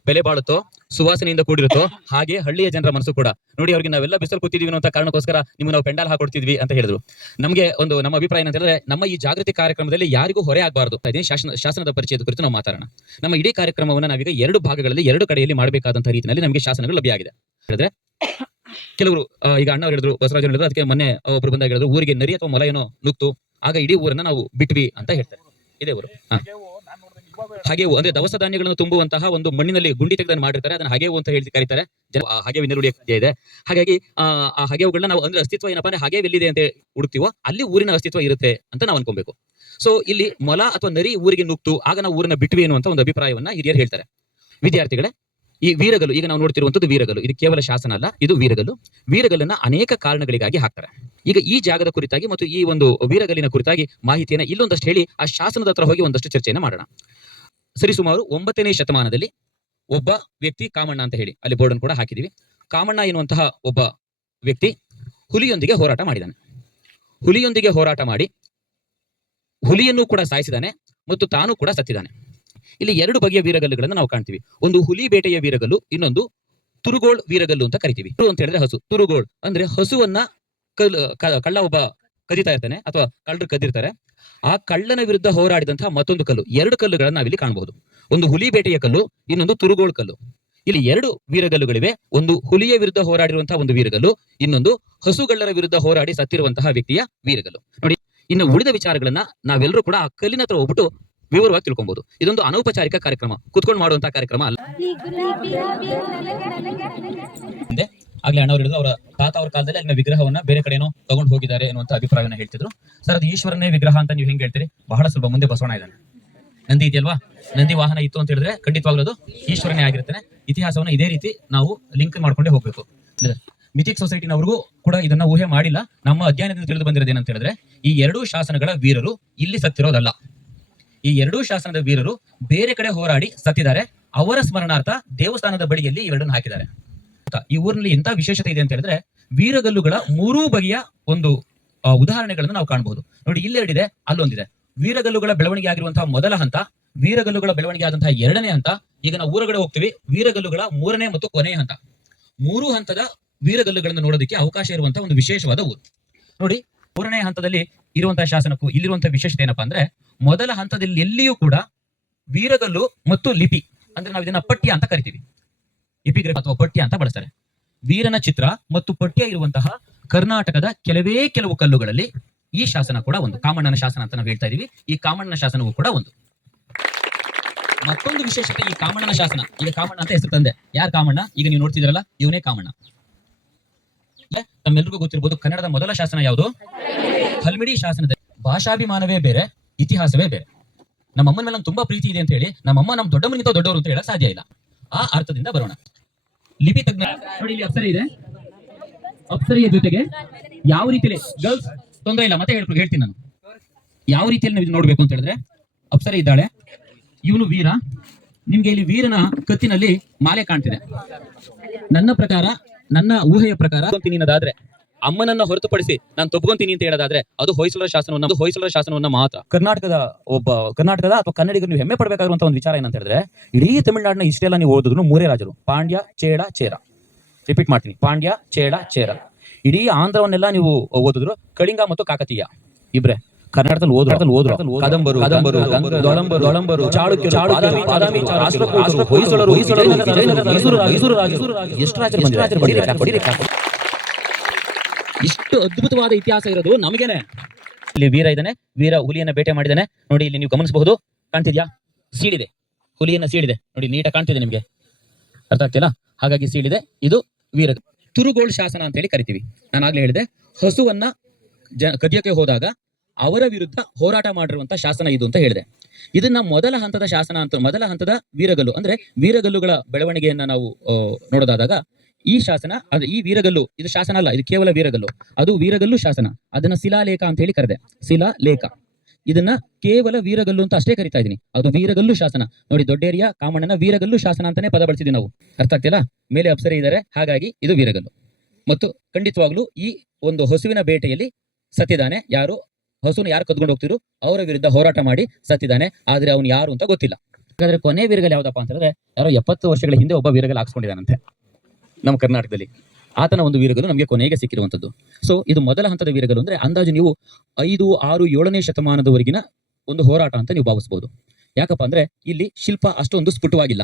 ಬೆಲೆ ಬಾಳುತ್ತೋ, ಸುವಾಸನೆಯಿಂದ ಕೂಡಿರುತ್ತೋ, ಹಾಗೆ ಹಳ್ಳಿಯ ಜನರ ಮನಸ್ಸು ಕೂಡ. ನೋಡಿ, ಅವ್ರಿಗೆ ನಾವೆಲ್ಲ ಬಿಸಿಲು ಕೂತಿದೀವಿ ಅಂತ ಕಾರಣಕ್ಕೋಸ್ಕರ ನಿಮ್ಗೆ ನಾವು ಪೆಂಡಾಲ್ ಹಾಕೊಡ್ತಿದ್ವಿ ಅಂತ ಹೇಳಿದ್ರು. ನಮಗೆ ಒಂದು, ನಮ್ಮ ಅಭಿಪ್ರಾಯ ಏನಂತ ಹೇಳಿದ್ರೆ, ನಮ್ಮ ಈ ಜಾಗೃತಿ ಕಾರ್ಯಕ್ರಮದಲ್ಲಿ ಯಾರಿಗೂ ಹೊರೆ ಆಗಬಾರದು. ಅದೇ ಶಾಸನ, ಶಾಸನದ ಪರಿಚಯದ ಕುರಿತು ನಾವು ಮಾತಾಡೋಣ. ನಮ್ಮ ಇಡೀ ಕಾರ್ಯಕ್ರಮವನ್ನು ನಾವೀಗ ಎರಡು ಭಾಗಗಳಲ್ಲಿ, ಎರಡು ಕಡೆಯಲ್ಲಿ ಮಾಡಬೇಕಾದಂತಹ ರೀತಿಯಲ್ಲಿ ನಮಗೆ ಶಾಸನಗಳು ಲಭ್ಯ ಆಗಿದೆ. ಹೇಳಿದ್ರೆ, ಕೆಲವರು ಈಗ ಅಣ್ಣ ಹೇಳಿದ್ರು, ಬಸವರಾಜ್ ಹೇಳಿದ್ರು, ಅದಕ್ಕೆ ಮೊನ್ನೆ ಒಬ್ರು ಬಂದಾಗ ಹೇಳಿದ್ರು, ಊರಿಗೆ ನರಿ ಅಥವಾ ಮೊಲ ಏನೋ ನುಗ್ತು ಆಗ ಇಡೀ ಊರನ್ನ ನಾವು ಬಿಟ್ವಿ ಅಂತ ಹೇಳ್ತಾರೆ. ಇದೇ ಊರು. ಹಾಗೆ ಅಂದ್ರೆ ದವಸ ಧಾನ್ಯಗಳನ್ನು ತುಂಬುವಂತಹ ಒಂದು ಮಣ್ಣಿನಲ್ಲಿ ಗುಂಡಿ ತೆಗೆದನ್ನು ಮಾಡಿರ್ತಾರೆ, ಅದನ್ನ ಹಾಗೆವು ಅಂತ ಹೇಳಿ ಕರೀತಾರೆ. ಹಾಗೆ ನೆಲುಡಿ ಇದೆ. ಹಾಗಾಗಿ, ಆ ಆ ಹಾಗೆವುಗಳನ್ನ ನಾವು ಅಂದ್ರೆ ಅಸ್ತಿತ್ವ ಏನಪ್ಪಾ ಅಂದ್ರೆ ಹಾಗೆ ಎಲ್ಲಿದೆ ಅಂತ ಹುಡುಕ್ತಿವೋ ಅಲ್ಲಿ ಊರಿನ ಅಸ್ತಿತ್ವ ಇರುತ್ತೆ ಅಂತ ನಾವು ಅನ್ಕೊಬೇಕು. ಸೊ ಇಲ್ಲಿ ಮೊಲ ಅಥವಾ ನರಿ ಊರಿಗೆ ನುಗ್ತು ಆಗ ನಾವು ಊರನ್ನ ಬಿಟ್ವಿ ಅನ್ನುವಂತ ಒಂದು ಅಭಿಪ್ರಾಯವನ್ನ ಹಿರಿಯರು ಹೇಳ್ತಾರೆ. ವಿದ್ಯಾರ್ಥಿಗಳೇ ಈ ವೀರಗಲು ಈಗ ನಾವು ನೋಡ್ತಿರುವಂತದ್ದು ವೀರಗಲು ಇದು ಕೇವಲ ಶಾಸನ ಅಲ್ಲ, ಇದು ವೀರಗಲು ವೀರಗಲನ್ನ ಅನೇಕ ಕಾರಣಗಳಿಗಾಗಿ ಹಾಕ್ತಾರೆ. ಈಗ ಈ ಜಾಗದ ಕುರಿತಾಗಿ ಮತ್ತು ಈ ಒಂದು ವೀರಗಲ್ಲಿನ ಕುರಿತಾಗಿ ಮಾಹಿತಿಯನ್ನ ಇಲ್ಲೊಂದಷ್ಟು ಹೇಳಿ ಆ ಶಾಸನದ ಹತ್ರ ಹೋಗಿ ಒಂದಷ್ಟು ಚರ್ಚೆಯನ್ನ ಮಾಡೋಣ. ಸರಿಸುಮಾರು ಒಂಬತ್ತನೇ ಶತಮಾನದಲ್ಲಿ ಒಬ್ಬ ವ್ಯಕ್ತಿ ಕಾಮಣ್ಣ ಅಂತ ಹೇಳಿ, ಅಲ್ಲಿ ಬೋರ್ಡನ್ನು ಕೂಡ ಹಾಕಿದೀವಿ ಕಾಮಣ್ಣ ಎನ್ನುವಂತಹ ಒಬ್ಬ ವ್ಯಕ್ತಿ ಹುಲಿಯೊಂದಿಗೆ ಹೋರಾಟ ಮಾಡಿದಾನೆ. ಹುಲಿಯೊಂದಿಗೆ ಹೋರಾಟ ಮಾಡಿ ಹುಲಿಯನ್ನು ಕೂಡ ಸಾಯಿಸಿದಾನೆ ಮತ್ತು ತಾನು ಕೂಡ ಸತ್ತಿದ್ದಾನೆ ಇಲ್ಲಿ ಎರಡು ಬಗೆಯ ವೀರಗಲ್ಲುಗಳನ್ನು ನಾವು ಕಾಣ್ತೀವಿ. ಒಂದು ಹುಲಿ ಬೇಟೆಯ ವೀರಗಲ್ಲು, ಇನ್ನೊಂದು ತುರುಗೋಳ್ ವೀರಗಲ್ಲು ಅಂತ ಕರಿತೀವಿ. ಅಂತ ಹೇಳಿದ್ರೆ ಹಸು. ತುರುಗೋಳ್ ಅಂದ್ರೆ ಹಸುವನ್ನ ಕಲ್ ಕಳ್ಳ ಒಬ್ಬ ಕದಿತಾ ಇರ್ತಾನೆ ಅಥವಾ ಕಳ್ಳರು ಕದಿರ್ತಾರೆ ಆ ಕಳ್ಳನ ವಿರುದ್ಧ ಹೋರಾಡಿದಂತಹ ಮತ್ತೊಂದು ಕಲ್ಲು. ಎರಡು ಕಲ್ಲುಗಳನ್ನ ನಾವಿಲ್ಲಿ ಕಾಣಬಹುದು ಒಂದು ಹುಲಿ ಬೇಟೆಯ ಕಲ್ಲು, ಇನ್ನೊಂದು ತುರುಗೋಳ್ ಕಲ್ಲು. ಇಲ್ಲಿ ಎರಡು ವೀರಗಲ್ಲುಗಳಿವೆ. ಒಂದು ಹುಲಿಯ ವಿರುದ್ಧ ಹೋರಾಡಿರುವಂತಹ ಒಂದು ವೀರಗಲ್ಲು, ಇನ್ನೊಂದು ಹಸುಗಳ್ಳರ ವಿರುದ್ಧ ಹೋರಾಡಿ ಸತ್ತಿರುವಂತಹ ವ್ಯಕ್ತಿಯ ವೀರಗಲ್ಲು. ನೋಡಿ, ಇನ್ನು ಉಳಿದ ವಿಚಾರಗಳನ್ನ ನಾವೆಲ್ಲರೂ ಕೂಡ ಆ ಕಲ್ಲಿನ ಹತ್ರ ಹೋಗ್ಬಿಟ್ಟು ವಿವರವಾಗಿ ತಿಳ್ಕೊಬಹುದು ಇದೊಂದು ಅನೌಪಚಾರಿಕ ಕಾರ್ಯಕ್ರಮ. ಕುತ್ಕೊಂಡು ಮಾಡುವಂತಹ ಕಾರ್ಯಕ್ರಮ ಅಲ್ಲ. ಆಗ್ಲೇ ಅಣ್ಣವ್ರು ಹೇಳಿದ್ರು ಅವರ ತಾತ ಅವ್ರ ಕಾಲದಲ್ಲಿ ಅಲ್ಲಿನ ವಿಗ್ರಹವನ್ನ ಬೇರೆ ಕಡೆನೋ ತಗೊಂಡು ಹೋಗಿದ್ದಾರೆ ಅನ್ನುವಂತ ಅಭಿಪ್ರಾಯವನ್ನ ಹೇಳ್ತಿದ್ರು. ಸರ್ ಅದು ಈಶ್ವರನೇ ವಿಗ್ರಹ ಅಂತ ನೀವು ಹೆಂಗ್ ಹೇಳ್ತೀರಿ? ಬಹಳ ಸ್ವಲ್ಪ ಮುಂದೆ ಬಸವಣ್ಣ ಇದ್ದಾನೆ. ನಂದಿ ಇದೆಯಲ್ವಾ? ನಂದಿ ವಾಹನ ಇತ್ತು ಅಂತ ಹೇಳಿದ್ರೆ ಖಂಡಿತವಾಗ್ಲೂ ಅದು ಈಶ್ವರನೇ ಆಗಿರ್ತಾನೆ. ಇತಿಹಾಸವನ್ನ ಇದೇ ರೀತಿ ನಾವು ಲಿಂಕ್ ಮಾಡ್ಕೊಂಡೇ ಹೋಗ್ಬೇಕು. ಮಿಥಿಕ್ ಸೊಸೈಟಿನವರಿಗೂ ಕೂಡ ಇದನ್ನ ಊಹೆ ಮಾಡಿಲ್ಲ. ನಮ್ಮ ಅಧ್ಯಯನದಿಂದ ತಿಳಿದು ಬಂದಿರೋದೇನಂತ ಹೇಳಿದ್ರೆ ಈ ಎರಡೂ ಶಾಸನಗಳ ವೀರರು ಇಲ್ಲಿ ಸತ್ತಿರೋದಲ್ಲ. ಈ ಎರಡೂ ಶಾಸನದ ವೀರರು ಬೇರೆ ಕಡೆ ಹೋರಾಡಿ ಸತ್ತಿದ್ದಾರೆ. ಅವರ ಸ್ಮರಣಾರ್ಥ ದೇವಸ್ಥಾನದ ಬಳಿಯಲ್ಲಿ ಇವೆರಡನ್ನು ಹಾಕಿದ್ದಾರೆ. ಈ ಊರಿನಲ್ಲಿ ಎಂತ ವಿಶೇಷತೆ ಇದೆ ಅಂತ ಹೇಳಿದ್ರೆ ವೀರಗಲ್ಲುಗಳ ಮೂರೂ ಬಗೆಯ ಒಂದು ಉದಾಹರಣೆಗಳನ್ನು ನಾವು ಕಾಣಬಹುದು ನೋಡಿ ಇಲ್ಲೆರಡಿದೆ ಅಲ್ಲೊಂದಿದೆ. ವೀರಗಲ್ಲುಗಳ ಬೆಳವಣಿಗೆ ಆಗಿರುವಂತಹ ಮೊದಲ ಹಂತ, ವೀರಗಲ್ಲುಗಳ ಬೆಳವಣಿಗೆ ಆದಂತಹ ಎರಡನೇ ಹಂತ, ಈಗ ನಾವು ಊರಗಡೆ ಹೋಗ್ತೀವಿ, ವೀರಗಲ್ಲುಗಳ ಮೂರನೇ ಮತ್ತು ಕೊನೆಯ ಹಂತ. ಮೂರು ಹಂತದ ವೀರಗಲ್ಲುಗಳನ್ನು ನೋಡೋದಕ್ಕೆ ಅವಕಾಶ ಇರುವಂತಹ ಒಂದು ವಿಶೇಷವಾದ ಊರು. ನೋಡಿ, ಮೂರನೇ ಹಂತದಲ್ಲಿ ಇರುವಂತಹ ಶಾಸನಕ್ಕೂ ಇಲ್ಲಿರುವಂತಹ ವಿಶೇಷತೆ ಏನಪ್ಪಾ ಅಂದ್ರೆ ಮೊದಲ ಹಂತದಲ್ಲಿ ಎಲ್ಲಿಯೂ ಕೂಡ ವೀರಗಲ್ಲು ಮತ್ತು ಲಿಪಿ ಅಂದ್ರೆ ನಾವು ಇದನ್ನ ಪಠ್ಯ ಅಂತ ಕರಿತೀವಿ. ಎಪಿಗ್ರಫ್ ಅಥವಾ ಪಠ್ಯ ಅಂತ ಬಳಸ್ತಾರೆ. ವೀರನ ಚಿತ್ರ ಮತ್ತು ಪಠ್ಯ ಇರುವಂತಹ ಕರ್ನಾಟಕದ ಕೆಲವೇ ಕೆಲವು ಕಲ್ಲುಗಳಲ್ಲಿ ಈ ಶಾಸನ ಕೂಡ ಒಂದು, ಕಾಮಣ್ಣನ ಶಾಸನ ಅಂತ ನಾವು ಹೇಳ್ತಾ ಇದೀವಿ. ಈ ಕಾಮಣ್ಣನ ಶಾಸನವೂ ಕೂಡ ಒಂದು. ಮತ್ತೊಂದು ವಿಶೇಷತೆ ಈ ಕಾಮಣ್ಣನ ಶಾಸನ. ಈಗ ಕಾಮಣ್ಣ ಅಂತ ಹೆಸರು ತಂದೆ. ಯಾರು ಕಾಮಣ್ಣ? ಈಗ ನೀವು ನೋಡ್ತಿದ್ರಲ್ಲ ಇವನೇ ಕಾಮಣ್ಣ. ತಮ್ಮೆಲ್ರಿಗೂ ಗೊತ್ತಿರ್ಬೋದು ಕನ್ನಡದ ಮೊದಲ ಶಾಸನ ಯಾವುದು? ಹಲ್ಮಿಡಿ ಶಾಸನದ ಭಾಷಾಭಿಮಾನವೇ ಬೇರೆ ಇತಿಹಾಸವೇ ಬೇರೆ ನಮ್ಮ ಅಮ್ಮನ ಮೇಲೆ ನಂಗೆ ತುಂಬಾ ಪ್ರೀತಿ ಇದೆ ಅಂತ ಹೇಳಿ ನಮ್ಮ ಅಮ್ಮ ನಮ್ಮ ದೊಡ್ಡಮ್ಮನಿಂದ ದೊಡ್ಡವರು ಅಂತ ಹೇಳಕ್ ಸಾಧ್ಯ ಇಲ್ಲ. ಆ ಅರ್ಥದಿಂದ ಬರೋಣ. ಲಿಪಿ ತಜ್ಞ ನೋಡಿ ಇಲ್ಲಿ ಅಪ್ಸರಿ ಇದೆ. ಅಪ್ಸರಿಯ ಜೊತೆಗೆ ಯಾವ ರೀತಿಯಲ್ಲಿ ಗರ್ಲ್ಸ್ ತೊಂದರೆ ಇಲ್ಲ, ಮತ್ತೆ ಹೇಳ್ಬೇಕು, ಹೇಳ್ತೀನಿ ನಾನು. ಯಾವ ರೀತಿಯಲ್ಲಿ ನೀವು ನೋಡ್ಬೇಕು ಅಂತ ಹೇಳಿದ್ರೆ, ಅಪ್ಸರಿ ಇದ್ದಾಳೆ. ಇವನು ವೀರ. ನಿಮ್ಗೆ ಇಲ್ಲಿ ವೀರನ ಕತ್ತಿನಲ್ಲಿ ಮಾಲೆ ಕಾಣ್ತಿದೆ. ನನ್ನ ಪ್ರಕಾರ, ನನ್ನ ಊಹೆಯ ಪ್ರಕಾರ ನೀನದಾದ್ರೆ ಅಮ್ಮನನ್ನ ಹೊರತುಪಡಿಸಿ ನಾನು ತಪ್ಕೊಂತೀನಿ ಅಂತ ಹೇಳೋದಾದ್ರೆ ಅದು ಹೊಯ್ಸಳರ ಶಾಸನವನ್ನ ಅದು ಹೊಯ್ಸಳರ ಶಾಸನವನ್ನ ಮಾತ್ರ. ಕರ್ನಾಟಕದ ಒಬ್ಬ ಕರ್ನಾಟಕದ ಅಥವಾ ಕನ್ನಡಿಗರು ನೀವು ಹೆಮ್ಮೆ ಪಡಬೇಕಾಗಿರುವಂತ ಒಂದು ವಿಚಾರ ಏನಂತ ಹೇಳಿದ್ರೆ ಇಡೀ ತಮಿಳುನಾಡಿನ ಇಷ್ಟೆಲ್ಲ ನೀವು ಓದಿದ್ರು ಮೂರೇ ರಾಜರು ಪಾಂಡ್ಯ ಚೇಡ ಚೇರ. ರಿಪೀಟ್ ಮಾಡ್ತೀನಿ. ಪಾಂಡ್ಯ ಚೇಡ ಚೇರ. ಇಡೀ ಆಂಧ್ರವನ್ನೆಲ್ಲ ನೀವು ಓದಿದ್ರು ಕಳಿಂಗ ಮತ್ತು ಕಾಕತೀಯ. ಇಬ್ರೆ. ಕರ್ನಾಟಕದಲ್ಲಿ ಓದ್ರು ಓದ್ರು. ಕದಂಬರು ಕದಂಬರು ದೊಳಂಬರು ದೊಳಂಬರು ಚಾಳುಕ್ಯರು ಬಾದಾಮಿ ಬಾದಾಮಿ ರಾಷ್ಟ್ರಕೂಟರು ಹೊಯ್ಸಳರು ಹೊಯ್ಸಳರು. ವಿಜಯನಗರ ಮೈಸೂರು ಮೈಸೂರು ರಾಜರು ಎಷ್ಟು ರಾಜರು ಇಷ್ಟು ಅದ್ಭುತವಾದ ಇತಿಹಾಸ ಇರೋದು ನಮಗೇನೆ. ಇಲ್ಲಿ ವೀರ ಇದ್ದಾನೆ, ವೀರ ಹುಲಿಯನ್ನ ಬೇಟೆ ಮಾಡಿದಾನೆ ನೋಡಿ, ಇಲ್ಲಿ ನೀವು ಗಮನಿಸಬಹುದು. ಕಾಣ್ತಿದ್ಯಾ? ಸೀಳಿದೆ. ಹುಲಿಯನ್ನ ಸೀಳಿದೆ. ನೋಡಿ ನೀಟಾಗಿ ಕಾಣ್ತಿದೆ ನಿಮ್ಗೆ. ಅರ್ಥ ಆಗ್ತಿಲ್ಲ? ಹಾಗಾಗಿ ಸೀಳಿದೆ. ಇದು ವೀರ. ತುರುಗೋಳ್ ಶಾಸನ ಅಂತ ಹೇಳಿ ಕರಿತೀವಿ. ನಾನು ಆಗ್ಲೇ ಹೇಳಿದೆ. ಹಸುವನ್ನ ಜ ಕದಿಯಕ್ಕೆ ಹೋದಾಗ ಅವರ ವಿರುದ್ಧ ಹೋರಾಟ ಮಾಡಿರುವಂತ ಶಾಸನ ಇದು ಅಂತ ಹೇಳಿದೆ. ಇದನ್ನ ಮೊದಲ ಹಂತದ ಶಾಸನ ಅಂತ, ಮೊದಲ ಹಂತದ ವೀರಗಲ್ಲು, ಅಂದ್ರೆ ವೀರಗಲ್ಲುಗಳ ಬೆಳವಣಿಗೆಯನ್ನ ನಾವು ನೋಡೋದಾದಾಗ ಈ ಶಾಸನ, ಅದು ಈ ವೀರಗಲ್ಲು, ಇದು ಶಾಸನ ಅಲ್ಲ, ಇದು ಕೇವಲ ವೀರಗಲ್ಲು. ಅದು ವೀರಗಲ್ಲು ಶಾಸನ. ಅದನ್ನ ಶಿಲಾಲೇಖ ಅಂತ ಹೇಳಿ ಕರೆದೆ. ಶಿಲಾಲೇಖ. ಇದನ್ನ ಕೇವಲ ವೀರಗಲ್ಲು ಅಂತ ಅಷ್ಟೇ ಕರಿತಾ ಇದೀನಿ ಅದು ವೀರಗಲ್ಲು ಶಾಸನ. ನೋಡಿ, ದೊಡ್ಡೇರಿಯ ಕಾಮಣ್ಣನ ವೀರಗಲ್ಲು ಶಾಸನ ಅಂತಾನೆ ಪದ ಬಳಸಿದ್ವಿ ನಾವು. ಅರ್ಥ ಆಗ್ತಿಲ್ಲ ಮೇಲೆ ಅಪ್ಸರೆ ಇದ್ದಾರೆ. ಹಾಗಾಗಿ ಇದು ವೀರಗಲ್ಲು. ಮತ್ತು ಖಂಡಿತವಾಗ್ಲೂ ಈ ಒಂದು ಹಸುವಿನ ಬೇಟೆಯಲ್ಲಿ ಸತ್ತಿದ್ದಾನೆ. ಯಾರು? ಹಸುನ ಯಾರು ಕದ್ಕೊಂಡು ಹೋಗ್ತಿರು ಅವರ ವಿರುದ್ಧ ಹೋರಾಟ ಮಾಡಿ ಸತ್ತಿದ್ದಾನೆ. ಆದ್ರೆ ಅವನು ಯಾರು ಅಂತ ಗೊತ್ತಿಲ್ಲ. ಹಾಗಾದ್ರೆ ಕೊನೆ ವೀರಗಲ್ ಯಾವ್ದಪ್ಪ ಅಂತ ಹೇಳಿದ್ರೆ ಯಾರೋ ಎಪ್ಪತ್ತು ವರ್ಷಗಳ ಹಿಂದೆ ಒಬ್ಬ ವೀರಗಲ್ ಹಾಕ್ಸ್ಕೊಂಡಿದ್ದಾನಂತೆ. ನಮ್ಮ ಕರ್ನಾಟಕದಲ್ಲಿ. ಆತನ ಒಂದು ವೀರಗಲು ನಮಗೆ ಕೊನೆಗೆ ಸಿಕ್ಕಿರುವಂಥದ್ದು ಸೊ ಇದು ಮೊದಲ ಹಂತದ ವೀರಗಲು ಅಂದ್ರೆ ಅಂದಾಜು ನೀವು ಐದು, ಆರು, ಏಳನೇ ಶತಮಾನದವರೆಗಿನ ಒಂದು ಹೋರಾಟ ಅಂತ ನೀವು ಭಾವಿಸಬಹುದು ಯಾಕಪ್ಪ ಅಂದ್ರೆ ಇಲ್ಲಿ ಶಿಲ್ಪ ಅಷ್ಟೊಂದು ಸ್ಫುಟವಾಗಿಲ್ಲ.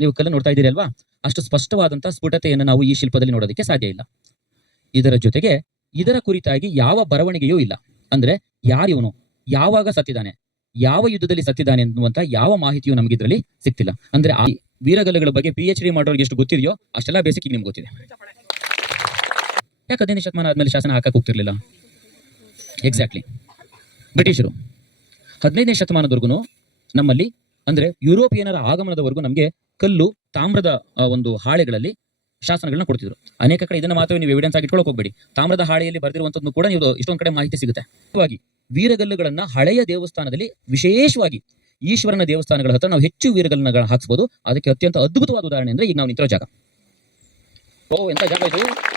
ನೀವು ಕಲ್ಲು ನೋಡ್ತಾ ಇದ್ದೀರಿ ಅಲ್ವಾ? ಅಷ್ಟು ಸ್ಪಷ್ಟವಾದಂಥ ಸ್ಫುಟತೆಯನ್ನು ನಾವು ಈ ಶಿಲ್ಪದಲ್ಲಿ ನೋಡೋದಕ್ಕೆ ಸಾಧ್ಯ ಇಲ್ಲ. ಇದರ ಜೊತೆಗೆ ಇದರ ಕುರಿತಾಗಿ ಯಾವ ಬರವಣಿಗೆಯೂ ಇಲ್ಲ. ಅಂದ್ರೆ ಯಾರಿವನು ಯಾವಾಗ ಸತ್ತಿದ್ದಾನೆ? ಯಾವ ಯುದ್ಧದಲ್ಲಿ ಸತ್ತಿದ್ದಾನೆ ಅನ್ನುವಂತ ಯಾವ ಮಾಹಿತಿಯೂ ನಮಗೆ ಇದರಲ್ಲಿ ಸಿಗ್ತಿಲ್ಲ ಅಂದ್ರೆ ವೀರಗಲ್ಲುಗಳ ಬಗ್ಗೆ ಪಿ ಎಚ್ ಡಿ ಮಾಡೋರಿಗೆ ಎಷ್ಟು ಗೊತ್ತಿದೆಯೋ ಅಷ್ಟೆಲ್ಲ ಬೇಸಿಕ್ ನಿಮ್ಗೆ ಗೊತ್ತಿದೆ. ಯಾಕೆ ಹದಿನೈದು ಶತಮಾನ ಆದ್ಮೇಲೆ ಶಾಸನ ಹಾಕಕ್ಕೆ ಹೋಗ್ತಿರ್ಲಿಲ್ಲ? ಎಕ್ಸಾಕ್ಟ್ಲಿ ಬ್ರಿಟಿಷರು. ಹದಿನೈದನೇ ಶತಮಾನದವರೆಗೂ ನಮ್ಮಲ್ಲಿ ಅಂದ್ರೆ ಯುರೋಪಿಯನರ ಆಗಮನದವರೆಗೂ ನಮಗೆ ಕಲ್ಲು, ತಾಮ್ರದ ಒಂದು ಹಾಳೆಗಳಲ್ಲಿ ಶಾಸನಗಳನ್ನ ಕೊಡ್ತಿದ್ರು. ಅನೇಕ ಕಡೆ ಇದನ್ನ ಮಾತ್ರ ನೀವು ಎವಿಡೆನ್ಸ್ ಆಗಿ ಇಟ್ಕೊಳಕ್ ಹೋಗ್ಬೇಡಿ. ತಾಮ್ರದ ಹಾಳೆಯಲ್ಲಿ ಬರೆದಿರುವಂತದ್ದು ಕೂಡ ನೀವು ಇಷ್ಟೊಂದು ಕಡೆ ಮಾಹಿತಿ ಸಿಗುತ್ತೆ. ವೀರಗಲ್ಲುಗಳನ್ನ ಹಳೆಯ ದೇವಸ್ಥಾನದಲ್ಲಿ ವಿಶೇಷವಾಗಿ ಈಶ್ವರನ ದೇವಸ್ಥಾನಗಳ ಹತ್ರ ನಾವು ಹೆಚ್ಚು ವೀರಗಳನ್ನ ಹಾಕ್ಸ್ಬೋದು. ಅದಕ್ಕೆ ಅತ್ಯಂತ ಅದ್ಭುತವಾದ ಉದಾಹರಣೆ ಅಂದ್ರೆ ಈಗ ನಾವು ನಿಂತಿರೋ ಜಾಗ. ಓ, ಎಂತ ಜಾಗ ಇದು?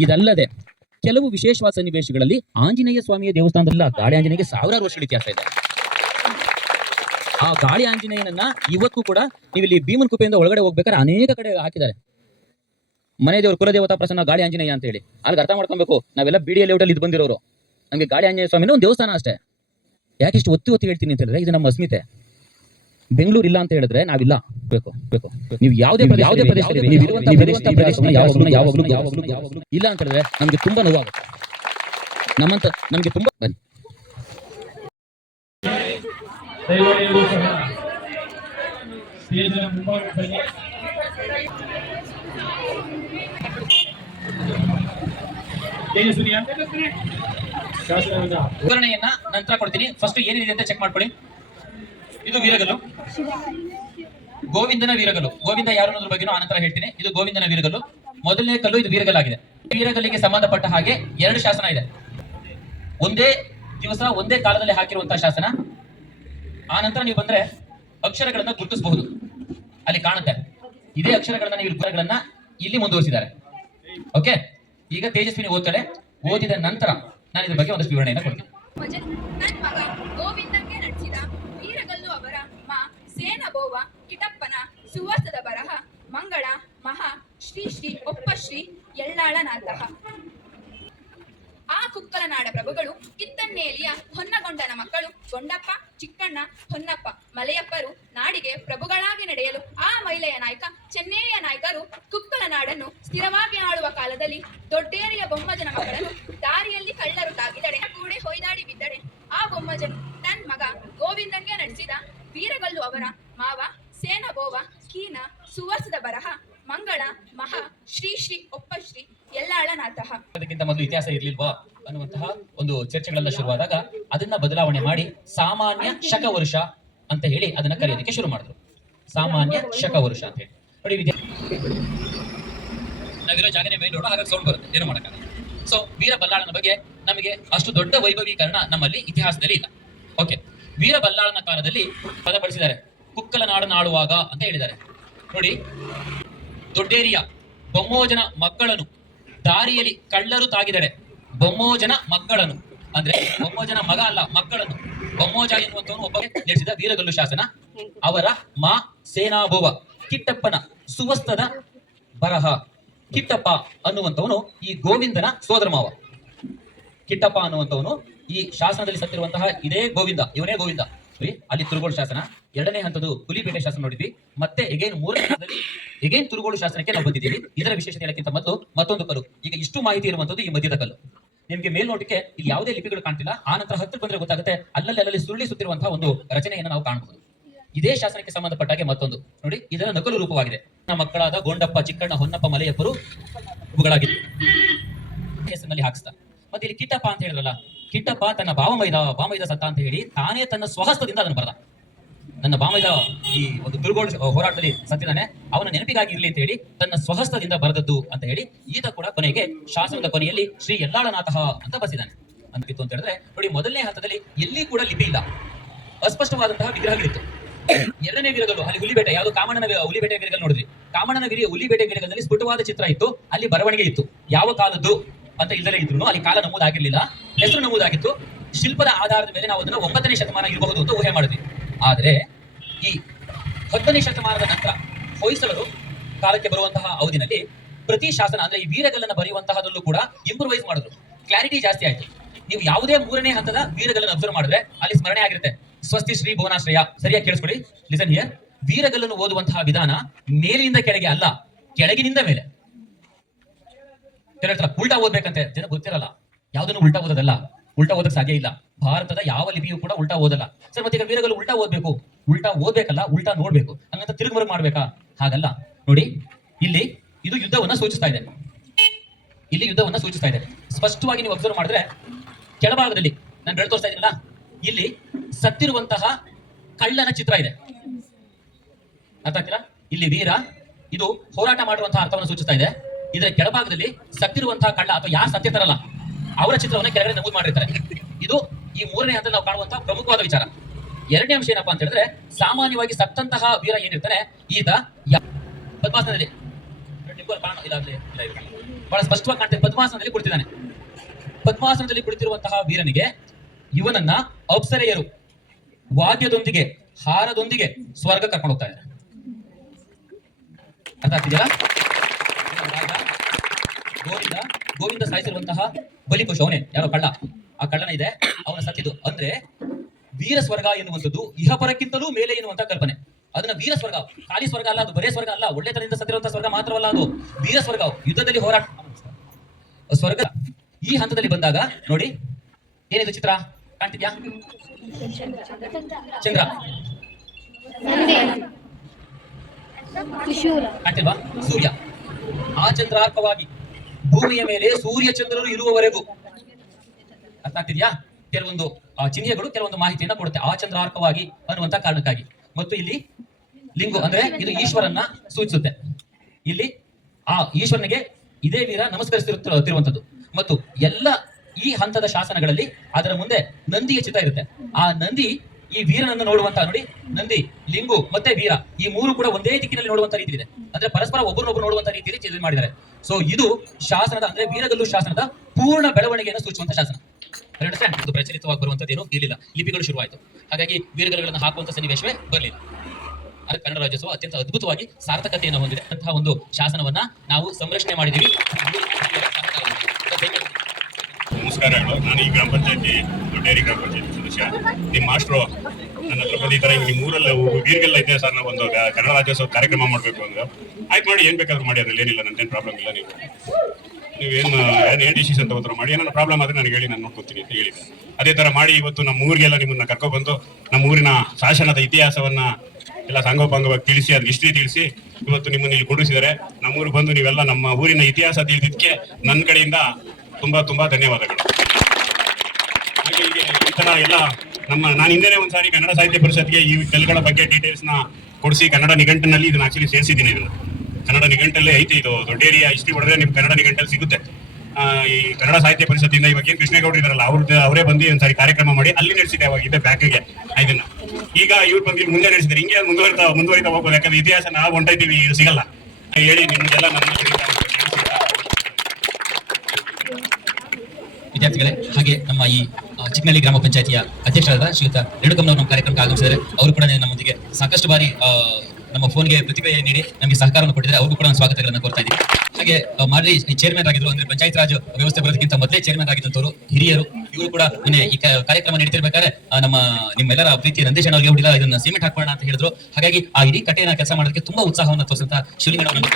ಇದಲ್ಲದೆ ಕೆಲವು ವಿಶೇಷವಾದ ಸನ್ನಿವೇಶಗಳಲ್ಲಿ ಆಂಜನೇಯ ಸ್ವಾಮಿಯ ದೇವಸ್ಥಾನದಲ್ಲ ಗಾಳಿ ಆಂಜನೇಯಗೆ ಸಾವಿರಾರು ವರ್ಷಗಳ ಇತಿಹಾಸ ಇದೆ. ಆ ಗಾಳಿ ಆಂಜನೇಯನನ್ನ ಇವತ್ತು ಕೂಡ ನೀವು ಇಲ್ಲಿ ಭೀಮನ್ ಕುಪೆಯಿಂದ ಒಳಗಡೆ ಹೋಗ್ಬೇಕಾದ್ರೆ ಅನೇಕ ಕಡೆ ಹಾಕಿದ್ದಾರೆ. ಮನೆ ದೇವರು ಕುಲದೇವತಾ ಪ್ರಸನ್ನ ಗಾಳಿ ಆಂಜನೇಯ ಅಂತ ಹೇಳಿ. ಅಲ್ಲಿ ಅರ್ಥ ಮಾಡ್ಕೊಬೇಕು. ನಾವೆಲ್ಲ ಬಿಡಿಯಲ್ಲಿ ಊಟಲ್ಲಿ ಇದು ಬಂದಿರೋರು. ನಮಗೆ ಗಾಳಿ ಆಂಜನೇಯ ಸ್ವಾಮಿನ ಒಂದು ದೇವಸ್ಥಾನ ಅಷ್ಟೇ. ಯಾಕೆ ಇಷ್ಟು ಒತ್ತಿ ಒತ್ತಿ ಹೇಳ್ತೀನಿ ಅಂತ ಹೇಳಿದ್ರೆ ಇದು ನಮ್ಮ ಅಸ್ಮಿತೆ. ಬೆಂಗಳೂರು ಇಲ್ಲ ಅಂತ ಹೇಳಿದ್ರೆ ನಾವಿಲ್ಲ. ಬೇಕು ಬೇಕು. ನೀವು ಯಾವುದೇ ಯಾವುದೇ ಪ್ರದೇಶನ ಯಾವಾಗಲೂ ಯಾವಾಗಲೂ ಯಾವಾಗಲೂ ಯಾವಾಗಲೂ ಇಲ್ಲ ಅಂತ ಹೇಳಿದ್ರೆ ನಮಗೆ ತುಂಬಾ ನೋವಾಗುತ್ತೆ. ನಮ್ಮಂತ ನಮಗೆ ತುಂಬಾ ಬನ್ನಿ. ಸಹ ವಿವರಣೆಯನ್ನ ನಂತರ ಕೊಡ್ತೀನಿ. ಫಸ್ಟ್ ಏನಿದೆ ಅಂತ ಚೆಕ್ ಮಾಡ್ಕೊಳ್ಳಿ. ಇದು ವೀರಗಲ್ಲು. ಗೋವಿಂದನ ವೀರಗಲ್ಲು. ಗೋವಿಂದ ಯಾರು ಅನ್ನೋದ್ರ ಆ ಆನಂತರ ಹೇಳ್ತೀನಿ. ಇದು ಗೋವಿಂದನ ವೀರಗಲ್ಲು. ಮೊದಲನೇ ಕಲ್ಲು ಇದು ವೀರಗಲ್ಲಾಗಿದೆ. ವೀರಗಲ್ಲಿಗೆ ಸಂಬಂಧಪಟ್ಟ ಹಾಗೆ ಎರಡು ಶಾಸನ ಇದೆ. ಒಂದೇ ದಿವಸ, ಒಂದೇ ಕಾಲದಲ್ಲಿ ಹಾಕಿರುವಂತಹ ಶಾಸನ. ಆ ನಂತರ ನೀವು ಬಂದ್ರೆ ಅಕ್ಷರಗಳನ್ನ ಗುರುತಿಸಬಹುದು. ಅಲ್ಲಿ ಕಾಣುತ್ತೆ. ಇದೇ ಅಕ್ಷರಗಳನ್ನ ನೀವು ಗುರುಗಳನ್ನ ಇಲ್ಲಿ ಮುಂದುವರಿಸಿದ್ದಾರೆ. ಓಕೆ ಈಗ ತೇಜಸ್ವಿನಿ ಓದ್ತಾಳೆ. ಓದಿದ ನಂತರ ನಾನು ಇದ್ರ ಬಗ್ಗೆ ಒಂದಷ್ಟು ವಿವರಣೆಯನ್ನು ಕೊಡ್ತೀನಿ ನನ್ ಮಗ ಗೋವಿಂದಂಗೆ ನಡೆಸಿದ ವೀರಗಲ್ಲು ಅವರ ಮಾ ಸೇನಬೋವ ಕಿಟಪ್ಪನ ಸುವಾಸದ ಬರಹ ಮಂಗಳ ಮಹಾ ಶ್ರೀ ಶ್ರೀ ಒಪ್ಪ ಶ್ರೀ ಎಳ್ಳಾಳನಾಥಃ ಆ ಕುಕ್ಕಲನಾಡ ಪ್ರಭುಗಳು ಕಿತ್ತಣ್ಣೇಲಿಯ ಹೊನ್ನಗೊಂಡನ ಮಕ್ಕಳು ಗೊಂಡಪ್ಪ ಚಿಕ್ಕಣ್ಣ ಹೊನ್ನಪ್ಪ ಮಲೆಯಪ್ಪರು ನಾಡಿಗೆ ಪ್ರಭುಗಳಾಗಿ ನಡೆಯಲು ಆ ಮಹಿಳೆಯ ನಾಯಕ ಚೆನ್ನೇರಿಯ ನಾಯಕರು ಕುಕ್ಕಲ ನಾಡನ್ನು ಸ್ಥಿರವಾಗಿ ಆಳುವ ಕಾಲದಲ್ಲಿ ದೊಡ್ಡೇರಿಯ ಬೊಮ್ಮಜನ ಮಕ್ಕಳನ್ನು ದಾರಿಯಲ್ಲಿ ಕಳ್ಳರು ತಾಗಿದಡೆ ಕೂಡೆ ಹೊಯ್ದಾಡಿ ಬಿದ್ದಡೆ ಆ ಬೊಮ್ಮಜನು ತನ್ ಮಗ ಗೋವಿಂದಂಗೆ ನಡೆಸಿದ ವೀರಗಲ್ಲು ಅವರ ಮಾವ ಸೇನಬೋವ ಕೀನ ಸುವಾಸದ ಬರಹ ಮಂಗಳ ಮಹಾ ಶ್ರೀ ಶ್ರೀ ಒಪ್ಪ ಶ್ರೀ ಎಲ್ಲಾಳನಾಥಃ ಅದಕ್ಕಿಂತ ಮೊದಲು ಇತಿಹಾಸ ಇರ್ಲಿಲ್ವಾ ಅನ್ನುವಂತಹ ಒಂದು ಚರ್ಚೆಗಳೆಲ್ಲ ಶುರುವಾದಾಗ ಅದನ್ನ ಬದಲಾವಣೆ ಮಾಡಿ ಸಾಮಾನ್ಯ ಶಕ ವರ್ಷ ಅಂತ ಹೇಳಿ ಅದನ್ನ ಕರೆಯೋದಕ್ಕೆ ಶುರು ಮಾಡಿದ್ರು. ಸಾಮಾನ್ಯ ಶಕ ವರ್ಷ ಅಂತ ಹೇಳಿ. ನಾವಿರೋ ಜಾಗನೇ ಮೇಲೆ ನೋಡೋ ಹಾಗಾಗಿ ಸೌಂಡ್ ಬರುತ್ತೆ. ಏನು ಮಾಡಕ್ಕಾಗಲ್ಲ. ಸೊ ವೀರ ಬಲ್ಲಾಳನ ಬಗ್ಗೆ ನಮಗೆ ಅಷ್ಟು ದೊಡ್ಡ ವೈಭವೀಕರಣ ನಮ್ಮಲ್ಲಿ ಇತಿಹಾಸದಲ್ಲಿ ಇಲ್ಲ. ಓಕೆ ವೀರ ಬಲ್ಲಾಳನ ಕಾಲದಲ್ಲಿ ಪದಪಡಿಸಿದ್ದಾರೆ ಕುಕ್ಕಲ ನಾಡನಾಳುವಾಗ ಅಂತ ಹೇಳಿದ್ದಾರೆ. ನೋಡಿ, ದೊಡ್ಡೇರಿಯ ಬೊಮ್ಮೋಜನ ಮಕ್ಕಳನ್ನು ದಾರಿಯಲ್ಲಿ ಕಳ್ಳರು ತಾಗಿದಡೆ ಬೊಮ್ಮೋಜನ ಮಕ್ಕಳನ್ನು ಅಂದ್ರೆ ಬೊಮ್ಮೋಜನ ಮಗ ಅಲ್ಲ, ಮಕ್ಕಳನ್ನು. ಬೊಮ್ಮೋಜ ಎನ್ನುವಂತವನು ಒಬ್ಬ ನಡೆಸಿದ ವೀರಗಲ್ಲು ಶಾಸನ. ಅವರ ಮಾ ಸೇನಾಭೋವ ಕಿಟ್ಟಪ್ಪನ ಸುವಸ್ತದ ಬರಹ. ಕಿಟ್ಟಪ್ಪ ಅನ್ನುವಂತವನು ಈ ಗೋವಿಂದನ ಸೋದರ ಮಾವ. ಕಿಟ್ಟಪ್ಪ ಅನ್ನುವಂತವನು ಈ ಶಾಸನದಲ್ಲಿ ಸತ್ತಿರುವಂತಹ ಇದೇ ಗೋವಿಂದ, ಇವನೇ ಗೋವಿಂದ. ಅಲ್ಲಿ ತುರುಗೋಳು ಶಾಸನ. ಎರಡನೇ ಹಂತದ್ದು ಹುಲಿಬೇಟೆ ಶಾಸನ ನೋಡಿದ್ವಿ. ಮತ್ತೆ ಎಗೇನ್ ಮೂರನೇ ಹಂತದಲ್ಲಿ ಎಗೇನ್ ತುರುಗೋಳು ಶಾಸನಕ್ಕೆ ನಾವು ಬಂದಿದ್ದೀವಿ. ಇದರ ವಿಶೇಷತೆ ಹೇಳಕ್ಕಿಂತ ಮೊದಲು ಮತ್ತೊಂದು ಕಲ್ಲು. ಈಗ ಇಷ್ಟು ಮಾಹಿತಿ ಇರುವಂತದ್ದು ಈ ಮಧ್ಯದ ಕಲ್ಲು. ನಿಮಗೆ ಮೇಲ್ನೋಟಕ್ಕೆ ಇಲ್ಲಿ ಯಾವುದೇ ಲಿಪಿಗಳು ಕಾಣ್ತಿಲ್ಲ. ಆ ನಂತರ ಹತ್ತಿರ ಬಂದ್ರೆ ಗೊತ್ತಾಗುತ್ತೆ. ಅಲ್ಲಲ್ಲಿ ಅಲ್ಲಲ್ಲಿ ಸುರುಳಿ ಸುತ್ತಿರುವಂತಹ ಒಂದು ರಚನೆಯನ್ನು ನಾವು ಕಾಣಬಹುದು. ಇದೇ ಶಾಸನಕ್ಕೆ ಸಂಬಂಧಪಟ್ಟಾಗೆ ಮತ್ತೊಂದು. ನೋಡಿ, ಇದರ ನಕಲು ರೂಪವಾಗಿದೆ. ನಮ್ಮ ಮಕ್ಕಳಾದ ಗೋಂಡಪ್ಪ, ಚಿಕ್ಕಣ್ಣ, ಹೊನ್ನಪ್ಪ, ಮಲೆಯಪ್ಪರು ಹೆಸರಿನಲ್ಲಿ ಹಾಕಿಸ್ತಾ. ಮತ್ತೆ ಇಲ್ಲಿ ಕಿಟ್ಟಪ್ಪ ಅಂತ ಹೇಳಿದ್ರಲ್ಲ, ಕಿಟ್ಟಪ್ಪ ತನ್ನ ಭಾವಮೈದ ಭಾವಮೈದ ಸತ್ತ ಅಂತ ಹೇಳಿ ತಾನೇ ತನ್ನ ಸ್ವಹಸ್ತದಿಂದ ಅದನ್ನು ಬರೆದ. ನನ್ನ ಬಾಮಯ್ಯ ಈ ಒಂದು ತುರುಗೋಡು ಹೋರಾಟದಲ್ಲಿ ಸತ್ತಿದ್ದಾನೆ. ಅವನ ನೆನಪಿಗಾಗಿ ಇರಲಿ ಅಂತ ಹೇಳಿ ತನ್ನ ಸ್ವಹಸ್ತದಿಂದ ಬರೆದದ್ದು ಅಂತ ಹೇಳಿ ಈತ ಕೂಡ ಕೊನೆಗೆ ಶಾಸನದ ಕೊನೆಯಲ್ಲಿ ಶ್ರೀ ಎಲ್ಲಾಳನಾಥಃ ಅಂತ ಬರೆಸಿದ್ದಾನೆ ಅಂತಿತ್ತು ಅಂತ ಹೇಳಿದ್ರೆ, ನೋಡಿ ಮೊದಲನೇ ಹಂತದಲ್ಲಿ ಎಲ್ಲಿ ಕೂಡ ಲಿಪಿ ಇಲ್ಲ. ಅಸ್ಪಷ್ಟವಾದಂತಹ ವಿಗ್ರಹಗಳಿತ್ತು. ಎರಡನೇ ವೀರಗಲ್ಲು ಅಲ್ಲಿ ಹುಲಿಬೇಟೆ, ಯಾವುದು ಕಾಮಣ್ಣನ ಹುಲಿಬೇಟೆ ಗಿರಗಳು ನೋಡಿದ್ರಿ. ಕಾಮಣ್ಣನ ಹುಲಿಬೇಟೆ ಗಿರಗಳಲ್ಲಿ ಸ್ಫುಟವಾದ ಚಿತ್ರ ಇತ್ತು. ಅಲ್ಲಿ ಬರವಣಿಗೆ ಇತ್ತು. ಯಾವ ಕಾಲದ್ದು ಅಂತ ಇಲ್ಲದೆ ಇದ್ರು ಅಲ್ಲಿ ಕಾಲ ನಮೂದಾಗಿರ್ಲಿಲ್ಲ. ಹೆಸರು ನಮೂದಾಗಿತ್ತು. ಶಿಲ್ಪದ ಆಧಾರದ ಮೇಲೆ ನಾವು ಅದನ್ನ ಒಂಬತ್ತನೇ ಶತಮಾನ ಇರಬಹುದು ಅಂತ ಊಹೆ ಮಾಡಿದ್ವಿ. ಆದ್ರೆ ಈ ಹತ್ತನೇ ಶತಮಾನದ ನಂತರ ಹೊಯ್ಸಳರು ಕಾಲಕ್ಕೆ ಬರುವಂತಹ ಅವಧಿನಲ್ಲಿ ಪ್ರತಿ ಶಾಸನ ಅಂದ್ರೆ ಈ ವೀರಗಲ್ಲನ್ನ ಬರೆಯುವಂತಹದಲ್ಲೂ ಕೂಡ ಇಂಪ್ರೂವೈಸ್ ಮಾಡಿದ್ರು. ಕ್ಲಾರಿಟಿ ಜಾಸ್ತಿ ಆಯ್ತು. ನೀವು ಯಾವುದೇ ಮೂರನೇ ಹಂತದ ವೀರಗಲ್ಲನ್ನು ಅಬ್ಸರ್ವ್ ಮಾಡಿದ್ರೆ ಅಲ್ಲಿ ಸ್ಮರಣೆ ಆಗಿರುತ್ತೆ. ಸ್ವಸ್ತಿ ಶ್ರೀ ಭುವನಾಶ್ರಯ. ಸರಿಯಾಗಿ ಕೇಳಿಸ್ಕೊಳ್ಳಿ. ಲಿಸನ್ ಹಿಯರ್ ವೀರಗಲ್ಲನ್ನು ಓದುವಂತಹ ವಿಧಾನ ಮೇಲಿನಿಂದ ಕೆಳಗೆ ಅಲ್ಲ, ಕೆಳಗಿನಿಂದ ಮೇಲೆ. ಉಲ್ಟಾ ಓದ್ಬೇಕಂತೆ. ಜನ ಗೊತ್ತಿರಲ್ಲ. ಯಾವ್ದನ್ನು ಉಲ್ಟಾ ಓದೋದಲ್ಲ? ಉಲ್ಟಾ ಓದಕ್ ಸಾಧ್ಯ ಇಲ್ಲ. ಭಾರತದ ಯಾವ ಲಿಪಿಯೂ ಕೂಡ ಉಲ್ಟಾ ಓದಲ್ಲ. ಸರ್, ಮತ್ತೆ ಈಗ ವೀರಗಲ್ಲು ಉಲ್ಟಾ ಓದ್ಬೇಕು. ಉಲ್ಟಾ ಓದ್ಬೇಕಲ್ಲ, ಉಲ್ಟಾ ನೋಡ್ಬೇಕು. ಹಂಗಂತ ತಿರುಗುಮರು ಮಾಡ್ಬೇಕಾ? ಹಾಗಲ್ಲ. ನೋಡಿ, ಇಲ್ಲಿ ಇದು ಯುದ್ಧವನ್ನ ಸೂಚಿಸ್ತಾ ಇದೆ. ಇಲ್ಲಿ ಯುದ್ಧವನ್ನ ಸೂಚಿಸ್ತಾ ಇದೆ. ಸ್ಪಷ್ಟವಾಗಿ ನೀವು ಅಬ್ಸರ್ವ್ ಮಾಡಿದ್ರೆ ಕೆಳಭಾಗದಲ್ಲಿ, ನಾನು ಬೆಳೆ ತೋರಿಸ್ತಾ ಇದ್ದೀನಲ್ಲ, ಇಲ್ಲಿ ಸತ್ತಿರುವಂತಹ ಕಳ್ಳನ ಚಿತ್ರ ಇದೆ. ಅರ್ಥ ಆಗ್ತೀರಾ ಇಲ್ಲಿ ವೀರ, ಇದು ಹೋರಾಟ ಮಾಡುವಂತಹ ಅರ್ಥವನ್ನು ಸೂಚಿಸ್ತಾ ಇದೆ. ಇದರ ಕೆಳಭಾಗದಲ್ಲಿ ಸತ್ತಿರುವಂತಹ ಕಳ್ಳ, ಅಥವಾ ಯಾರು ಸತ್ತಿರ್ತಾರಲ್ಲ ಅವರ ಚಿತ್ರವನ್ನ ಕೆಳಗಡೆ ನಮೂದು ಮಾಡಿರ್ತಾರೆ. ಇದು ಈ ಮೂರನೇ ಹಂತ ನಾವು ಕಾಣುವಂತಹ ಪ್ರಮುಖವಾದ ವಿಚಾರ. ಎರಡನೇ ಅಂಶ ಏನಪ್ಪಾ ಅಂತ ಹೇಳಿದ್ರೆ, ಸಾಮಾನ್ಯವಾಗಿ ಸತ್ತಂತಹ ವೀರ ಏನಿರ್ತಾನೆ ಈತ ಪದ್ಮಾಸನದಲ್ಲಿ. ಬಹಳ ಸ್ಪಷ್ಟವಾಗಿ ಕಾಣ್ತದೆ, ಪದ್ಮಾಸನದಲ್ಲಿ ಕುಳಿತಿದ್ದಾನೆ. ಪದ್ಮಾಸನದಲ್ಲಿ ಕುಳಿತಿರುವಂತಹ ವೀರನಿಗೆ ಇವನನ್ನ ಅಪ್ಸರೆಯರು ವಾದ್ಯದೊಂದಿಗೆ, ಹಾರದೊಂದಿಗೆ ಸ್ವರ್ಗ ಕರ್ಕೊಂಡು ಹೋಗ್ತಾ ಇದ್ದಾರೆ. ಅರ್ಥ ಆಗ್ತಿದೆಯಲ್ಲ ಗೋವಿಂದ ಗೋವಿಂದ ಸಾಯಿಸಿರುವಂತಹ ಬಲಿಪಶು ಅವನೇ, ಯಾರೋ ಕಳ್ಳ. ಆ ಕಳ್ಳನ ಇದೆ ಅವನ ಸತ್ತಿದ್ದು ಅಂದ್ರೆ ವೀರ ಸ್ವರ್ಗ ಎನ್ನುವಂಥದ್ದು ಇಹಪರಕ್ಕಿಂತಲೂ ಮೇಲೆ ಎನ್ನುವಂತ ಕಲ್ಪನೆ. ಅದನ್ನ ವೀರ ಸ್ವರ್ಗ ಖಾಲಿ ಸ್ವರ್ಗ ಅಲ್ಲ ಅದು ಬರೇ ಸ್ವರ್ಗ ಅಲ್ಲ ಒಳ್ಳೆತನದಿಂದ ಸತ್ತಿರುವಂತಹ ಸ್ವರ್ಗ ಮಾತ್ರವಲ್ಲ ಅದು. ವೀರ ಸ್ವರ್ಗ ಯುದ್ಧದಲ್ಲಿ ಹೋರಾಟ ಸ್ವರ್ಗ ಈ ಹಂತದಲ್ಲಿ ಬಂದಾಗ ನೋಡಿ ಏನಿದೆ ಚಿತ್ರ? ಕಾಣ್ತಿದ್ಯಾ? ಚಂದ್ರ. ಕಾಣ್ತಿಲ್ವಾ? ಸೂರ್ಯ. ಆ ಚಂದ್ರಾರ್ಕವಾಗಿ ಭೂಮಿಯ ಮೇಲೆ ಸೂರ್ಯ ಚಂದ್ರರು ಇರುವವರೆಗೂ ಅರ್ಥ ಆಗ್ತಿದ್ಯಾ ಕೆಲವೊಂದು ಚಿಹ್ನೆಗಳು ಕೆಲವೊಂದು ಮಾಹಿತಿಯನ್ನ ಕೊಡುತ್ತೆ ಆ ಚಂದ್ರಾರ್ಕವಾಗಿ ಅನ್ನುವಂತ ಕಾರಣಕ್ಕಾಗಿ. ಮತ್ತು ಇಲ್ಲಿ ಲಿಂಗು ಅಂದ್ರೆ ಇದು ಈಶ್ವರನ್ನ ಸೂಚಿಸುತ್ತೆ. ಇಲ್ಲಿ ಆ ಈಶ್ವರನಿಗೆ ಇದೇ ವೀರ ನಮಸ್ಕರಿಸುತ್ತಿರುವಂತದ್ದು. ಮತ್ತು ಎಲ್ಲ ಈ ಹಂತದ ಶಾಸನಗಳಲ್ಲಿ ಅದರ ಮುಂದೆ ನಂದಿಯ ಚಿತ್ರ ಇರುತ್ತೆ. ಆ ನಂದಿ ಈ ವೀರನನ್ನು ನೋಡುವಂತ ನೋಡಿ, ನಂದಿ ಲಿಂಗು ಮತ್ತೆ ವೀರ, ಈ ಮೂರು ಕೂಡ ಒಂದೇ ದಿಕ್ಕಿನಲ್ಲಿ ನೋಡುವಂತ ರೀತಿ ಇದೆ ಅಂದ್ರೆ ಪರಸ್ಪರ ಒಬ್ಬರನ್ನೊಬ್ಬರು ನೋಡುವಂತ ರೀತಿಯಲ್ಲಿ ಚೇಂಜ್ ಮಾಡಿದ್ದಾರೆ. ಸೊ ಇದು ಶಾಸನದ, ಅಂದ್ರೆ ವೀರಗಲ್ಲು ಶಾಸನದ ಪೂರ್ಣ ಬೆಳವಣಿಗೆಯನ್ನು ಸೂಚಿಸುವಂತ ಶಾಸನ. ಇದು ಪ್ರಚಲಿತವಾಗಿ ಏನು? ಇರಲಿಲ್ಲ. ಲಿಪಿಗಳು ಶುರುವಾಯಿತು. ಹಾಗಾಗಿ ವೀರಗಲ್ಲುಗಳನ್ನು ಹಾಕುವಂತ ಸನ್ನಿವೇಶವೇ ಬರಲಿಲ್ಲ. ಅದಕ್ಕೆ ಕನ್ನಡ ರಾಜ್ಯೋತ್ಸವ ಅತ್ಯಂತ ಅದ್ಭುತವಾಗಿ ಸಾರ್ಥಕತೆಯನ್ನು ಹೊಂದಿದೆ. ಅಂತಹ ಒಂದು ಶಾಸನವನ್ನ ನಾವು ಸಂರಕ್ಷಣೆ ಮಾಡಿದ್ದೀವಿ. ನಮಸ್ಕಾರಗಳು ನಾನು ಈ ಗ್ರಾಮ ಪಂಚಾಯತಿ ದೊಡ್ಡೇರಿ ಗ್ರಾಮ ಪಂಚಾಯತಿ ಸದಸ್ಯ. ನಿಮ್ಮ ಮಾಸ್ಟ್ರು ನನ್ನ ಹತ್ರ ಬಂದ ಈ ತರ ನಿಮ್ಮ ಊರಲ್ಲಿ ಇದೆ ಸರ್ ನಾವು ಒಂದು ಕನ್ನಡ ರಾಜ್ಯೋತ್ಸವ ಕಾರ್ಯಕ್ರಮ ಮಾಡಬೇಕು ಅಂದ್ರೆ. ಆಯ್ತು ಮಾಡಿ, ಏನ್ ಬೇಕಾದ್ರೂ ಮಾಡಿ, ಅದ್ರಲ್ಲಿ ಏನಿಲ್ಲ, ನಂದೇನು ಪ್ರಾಬ್ಲಮ್ ಇಲ್ಲ ನೀವು. ನೀವೇನು, ಏನು ಏನು ಡಿಸಿಷನ್ ತಗೋತಾರ ಮಾಡಿ. ಏನಾದ್ರು ಪ್ರಾಬ್ಲಮ್ ಆದರೆ ನನಗೆ ಹೇಳಿ, ನಾನು ನೋಡ್ಕೊತೀನಿ ಅಂತ ಹೇಳಿದೆ ಅದೇ ತರ ಮಾಡಿ, ಇವತ್ತು ನಮ್ಮ ಊರಿಗೆಲ್ಲ ನಿಮ್ಮನ್ನ ಕರ್ಕೊಬಂದು, ನಮ್ಮ ಊರಿನ ಶಾಸನದ ಇತಿಹಾಸವನ್ನ ಎಲ್ಲ ಸಂಘೋಪಾಂಗವಾಗಿ ತಿಳಿಸಿ ಅದ್ ಹಿಸ್ಟ್ರಿ ತಿಳಿಸಿ, ಇವತ್ತು ನಿಮ್ಮನ್ನ ಇಲ್ಲಿ ಕೂಡಿಸಿದ್ದಾರೆ ನಮ್ಮ ಊರಿಗೆ ಬಂದು ನೀವೆಲ್ಲ ನಮ್ಮ ಊರಿನ ಇತಿಹಾಸ ತಿಳಿದಿದ್ದಕ್ಕೆ ನನ್ನ ಕಡೆಯಿಂದ ತುಂಬಾ ತುಂಬಾ ಧನ್ಯವಾದಗಳು. ಈ ತರ ಎಲ್ಲ ನಮ್ಮ, ನಾನು ಹಿಂದೆನೆ ಒಂದ್ಸಾರಿ ಕನ್ನಡ ಸಾಹಿತ್ಯ ಪರಿಷತ್ಗೆ ಈ ಕಲ್ಗಳ ಬಗ್ಗೆ ಡೀಟೇಲ್ಸ್ನ ಕೊಡಿಸಿ ಕನ್ನಡ ನಿಘಂಟಿನಲ್ಲಿ ಇದನ್ನ ಆಕ್ಚುಲಿ ಸೇರಿಸಿದ್ದೀನಿ ಇದನ್ನು ಕನ್ನಡ ನಿಘಂಟಲ್ಲೇ ಐತಿ, ಇದು ದೊಡ್ಡ ಏರಿಯಾ ಹಿಸ್ಟ್ರಿ ಹೊಡೆದ್ರೆ ನಿಮ್ಗೆ ಕನ್ನಡ ನಿಘಂಟಲ್ಲಿ ಸಿಗುತ್ತೆ. ಈ ಕನ್ನಡ ಸಾಹಿತ್ಯ ಪರಿಷತ್ತಿಂದ ಇವಾಗ ಏನ್ ಕೃಷ್ಣೇಗೌಡರು ಇದಾರಲ್ಲ ಅವ್ರದ್ದು ಅವರೇ ಬಂದು ಒಂದ್ಸಾರಿ ಕಾರ್ಯಕ್ರಮ ಮಾಡಿ ಅಲ್ಲಿ ನಡೆಸಿದೆ ಅವಾಗ ಇದೆ ಬ್ಯಾಕಿಗೆ ಇದನ್ನ. ಈಗ ಇವ್ರು ಬಂದು ಮುಂದೆ ನಡೆಸಿದ್ರೆ ಹಿಂಗೆ ಮುಂದುವರಿತಾ ಮುಂದುವರಿತಾ ಹೋಗ್ಬೋದು, ಯಾಕಂದ್ರೆ ಇತಿಹಾಸ ನಾವು ಇದು ಸಿಗಲ್ಲ. ಹೇಳಿ ನಿಮ್ಗೆಲ್ಲ ನನ್ನ ಕಡೆಯಿಂದ ಒಂದು ವಿದ್ಯಾರ್ಥಿಗಳೇ, ಹಾಗೆ ನಮ್ಮ ಈ ಚಿಕ್ಕನಹಳ್ಳಿ ಗ್ರಾಮ ಪಂಚಾಯತಿಯ ಅಧ್ಯಕ್ಷರಾದ ಶ್ರೀಯುತ ರೇಣುಕಮ್ಮನವರು ನಮ್ಮ ಕಾರ್ಯಕ್ರಮಕ್ಕೆ ಆಗಮಿಸಿದ್ದಾರೆ. ಅವರು ಕೂಡ ನಮ್ಮೊಂದಿಗೆ ಸಾಕಷ್ಟು ಬಾರಿ ನಮ್ಮ ಫೋನ್ಗೆ ಪ್ರತಿಕ್ರಿಯೆ ನೀಡಿ ನಮಗೆ ಸಹಕಾರವನ್ನು ಕೊಟ್ಟಿದ್ದಾರೆ. ಅವ್ರಿಗೂ ಕೂಡ ನಾನು ಸ್ವಾಗತಗಳನ್ನು ಕೋರ್ತಾ ಇದ್ದೀವಿ ಹಾಗೆ ಮಾಜಿ ಚೇರ್ಮನ್ ಆಗಿದ್ರು, ಅಂದ್ರೆ ಪಂಚಾಯತ್ ರಾಜ್ ವ್ಯವಸ್ಥೆ ಬರೋದಕ್ಕಿಂತ ಮೊದಲೇ ಚೇರ್ಮನ್ ಆಗಿದ್ದಂತವರು ಹಿರಿಯರು, ಇವರು ಕೂಡ ಮೊನ್ನೆ ಈ ಕಾರ್ಯಕ್ರಮ ನಡೀತಿರ್ಬೇಕಾದ್ರೆ ನಮ್ಮ, ನಿಮ್ಮೆಲ್ಲರ ಪ್ರೀತಿ ನಂದೇಶ್ ಅವರಿಗೆ ಹುಡುಗ ಇದನ್ನ ಸಿಮೆಂಟ್ ಹಾಕೋಣ ಅಂತ ಹೇಳಿದ್ರು. ಹಾಗಾಗಿ ಆ ಇಡೀ ಕಟ್ಟೆಯನ್ನು ಕೆಲಸ ಮಾಡೋದಕ್ಕೆ ತುಂಬಾ ಉತ್ಸಾಹವನ್ನು ತೋರಿಸಂತ ಶಿವಲಿಂಗನವರನ್ನು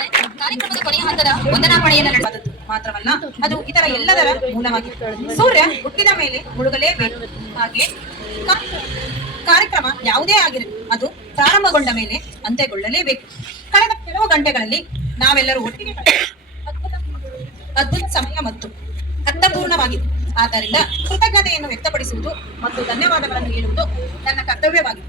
ಕಾರ್ಯಕ್ರಮದ ಕೊನೆಯ ಹಂತದ ವಂದನಾಪಣೆಯನ್ನು ನಡೆಸಬಹುದು ಮಾತ್ರವಲ್ಲ, ಅದು ಇತರ ಎಲ್ಲದರ ಮೂಲವಾಗಿ ಸೂರ್ಯ ಹುಟ್ಟಿದ ಮೇಲೆ ಮುಳುಗಲೇಬೇಕು. ಹಾಗೆ ಕಾರ್ಯಕ್ರಮ ಯಾವುದೇ ಆಗಿರಲಿ, ಅದು ಪ್ರಾರಂಭಗೊಂಡ ಮೇಲೆ ಅಂತ್ಯಗೊಳ್ಳಲೇಬೇಕು. ಕಳೆದ ಕೆಲವು ಗಂಟೆಗಳಲ್ಲಿ ನಾವೆಲ್ಲರೂ ಒಟ್ಟಿಗೆ ಅದ್ಭುತ ಅದ್ಭುತ ಸಮಯ ಮತ್ತು ಅರ್ಥಪೂರ್ಣವಾಗಿದೆ. ಆದ್ದರಿಂದ ಕೃತಜ್ಞತೆಯನ್ನು ವ್ಯಕ್ತಪಡಿಸುವುದು ಮತ್ತು ಧನ್ಯವಾದಗಳನ್ನು ಹೇಳುವುದು ನನ್ನ ಕರ್ತವ್ಯವಾಗಿದೆ.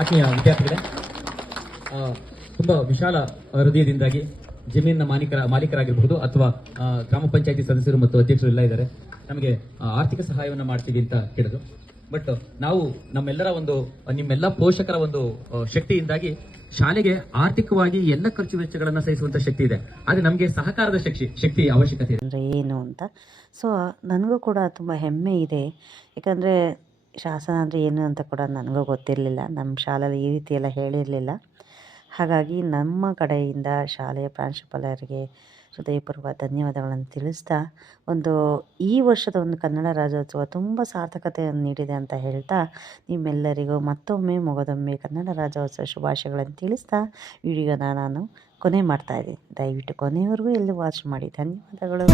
ಆತ್ಮೀಯ ವಿದ್ಯಾರ್ಥಿಗಳೇ ತುಂಬಾ ವಿಶಾಲ ಹೃದಯದಿಂದಾಗಿ ಜಮೀನಿನ ಮಾಲೀಕರ ಮಾಲೀಕರಾಗಿರಬಹುದು ಅಥವಾ ಗ್ರಾಮ ಪಂಚಾಯತಿ ಸದಸ್ಯರು ಮತ್ತು ಅಧ್ಯಕ್ಷರು ಎಲ್ಲ ಇದ್ದಾರೆ. ನಮಗೆ ಆರ್ಥಿಕ ಸಹಾಯವನ್ನು ಮಾಡ್ತೀವಿ ಅಂತ ಹೇಳಿದ್ರು ಬಟ್ ನಾವು ನಮ್ಮೆಲ್ಲರ ಒಂದು ನಿಮ್ಮೆಲ್ಲ ಪೋಷಕರ ಒಂದು ಶಕ್ತಿಯಿಂದಾಗಿ ಶಾಲೆಗೆ ಆರ್ಥಿಕವಾಗಿ ಎಲ್ಲ ಖರ್ಚು ವೆಚ್ಚಗಳನ್ನು ಸಹಿಸುವಂತ ಶಕ್ತಿ ಇದೆ. ಆದರೆ ನಮಗೆ ಸಹಕಾರದ ಶಕ್ತಿ ಶಕ್ತಿ ಅವಶ್ಯಕತೆ ಇದೆ. ಅಂದರೆ ಏನು ಅಂತ. ಸೊ ನನಗೂ ಕೂಡ ತುಂಬ ಹೆಮ್ಮೆ ಇದೆ. ಯಾಕಂದರೆ ಶಾಸನ ಅಂದರೆ ಏನು ಅಂತ ಕೂಡ ನನಗೂ ಗೊತ್ತಿರಲಿಲ್ಲ. ನಮ್ಮ ಶಾಲೆಯಲ್ಲಿ ಈ ರೀತಿ ಎಲ್ಲ ಹೇಳಿರಲಿಲ್ಲ. ಹಾಗಾಗಿ ನಮ್ಮ ಕಡೆಯಿಂದ ಶಾಲೆಯ ಪ್ರಾಂಶುಪಾಲರಿಗೆ ಹೃದಯಪೂರ್ವ ಧನ್ಯವಾದಗಳನ್ನು ತಿಳಿಸ್ತಾ, ಒಂದು ಈ ವರ್ಷದ ಒಂದು ಕನ್ನಡ ರಾಜ್ಯೋತ್ಸವ ತುಂಬ ಸಾರ್ಥಕತೆಯನ್ನು ನೀಡಿದೆ ಅಂತ ಹೇಳ್ತಾ, ನಿಮ್ಮೆಲ್ಲರಿಗೂ ಮತ್ತೊಮ್ಮೆ ಮೊಗದೊಮ್ಮೆ ಕನ್ನಡ ರಾಜ್ಯೋತ್ಸವ ಶುಭಾಶಯಗಳನ್ನು ತಿಳಿಸ್ತಾ, ವಿಡಿಯೋನ ನಾನು ಕೊನೆ ಮಾಡ್ತಾ ಇದ್ದೀನಿ. ದಯವಿಟ್ಟು ಕೊನೆಯವರೆಗೂ ಎಲ್ಲೂ ವಾಚ್ ಮಾಡಿ. ಧನ್ಯವಾದಗಳು.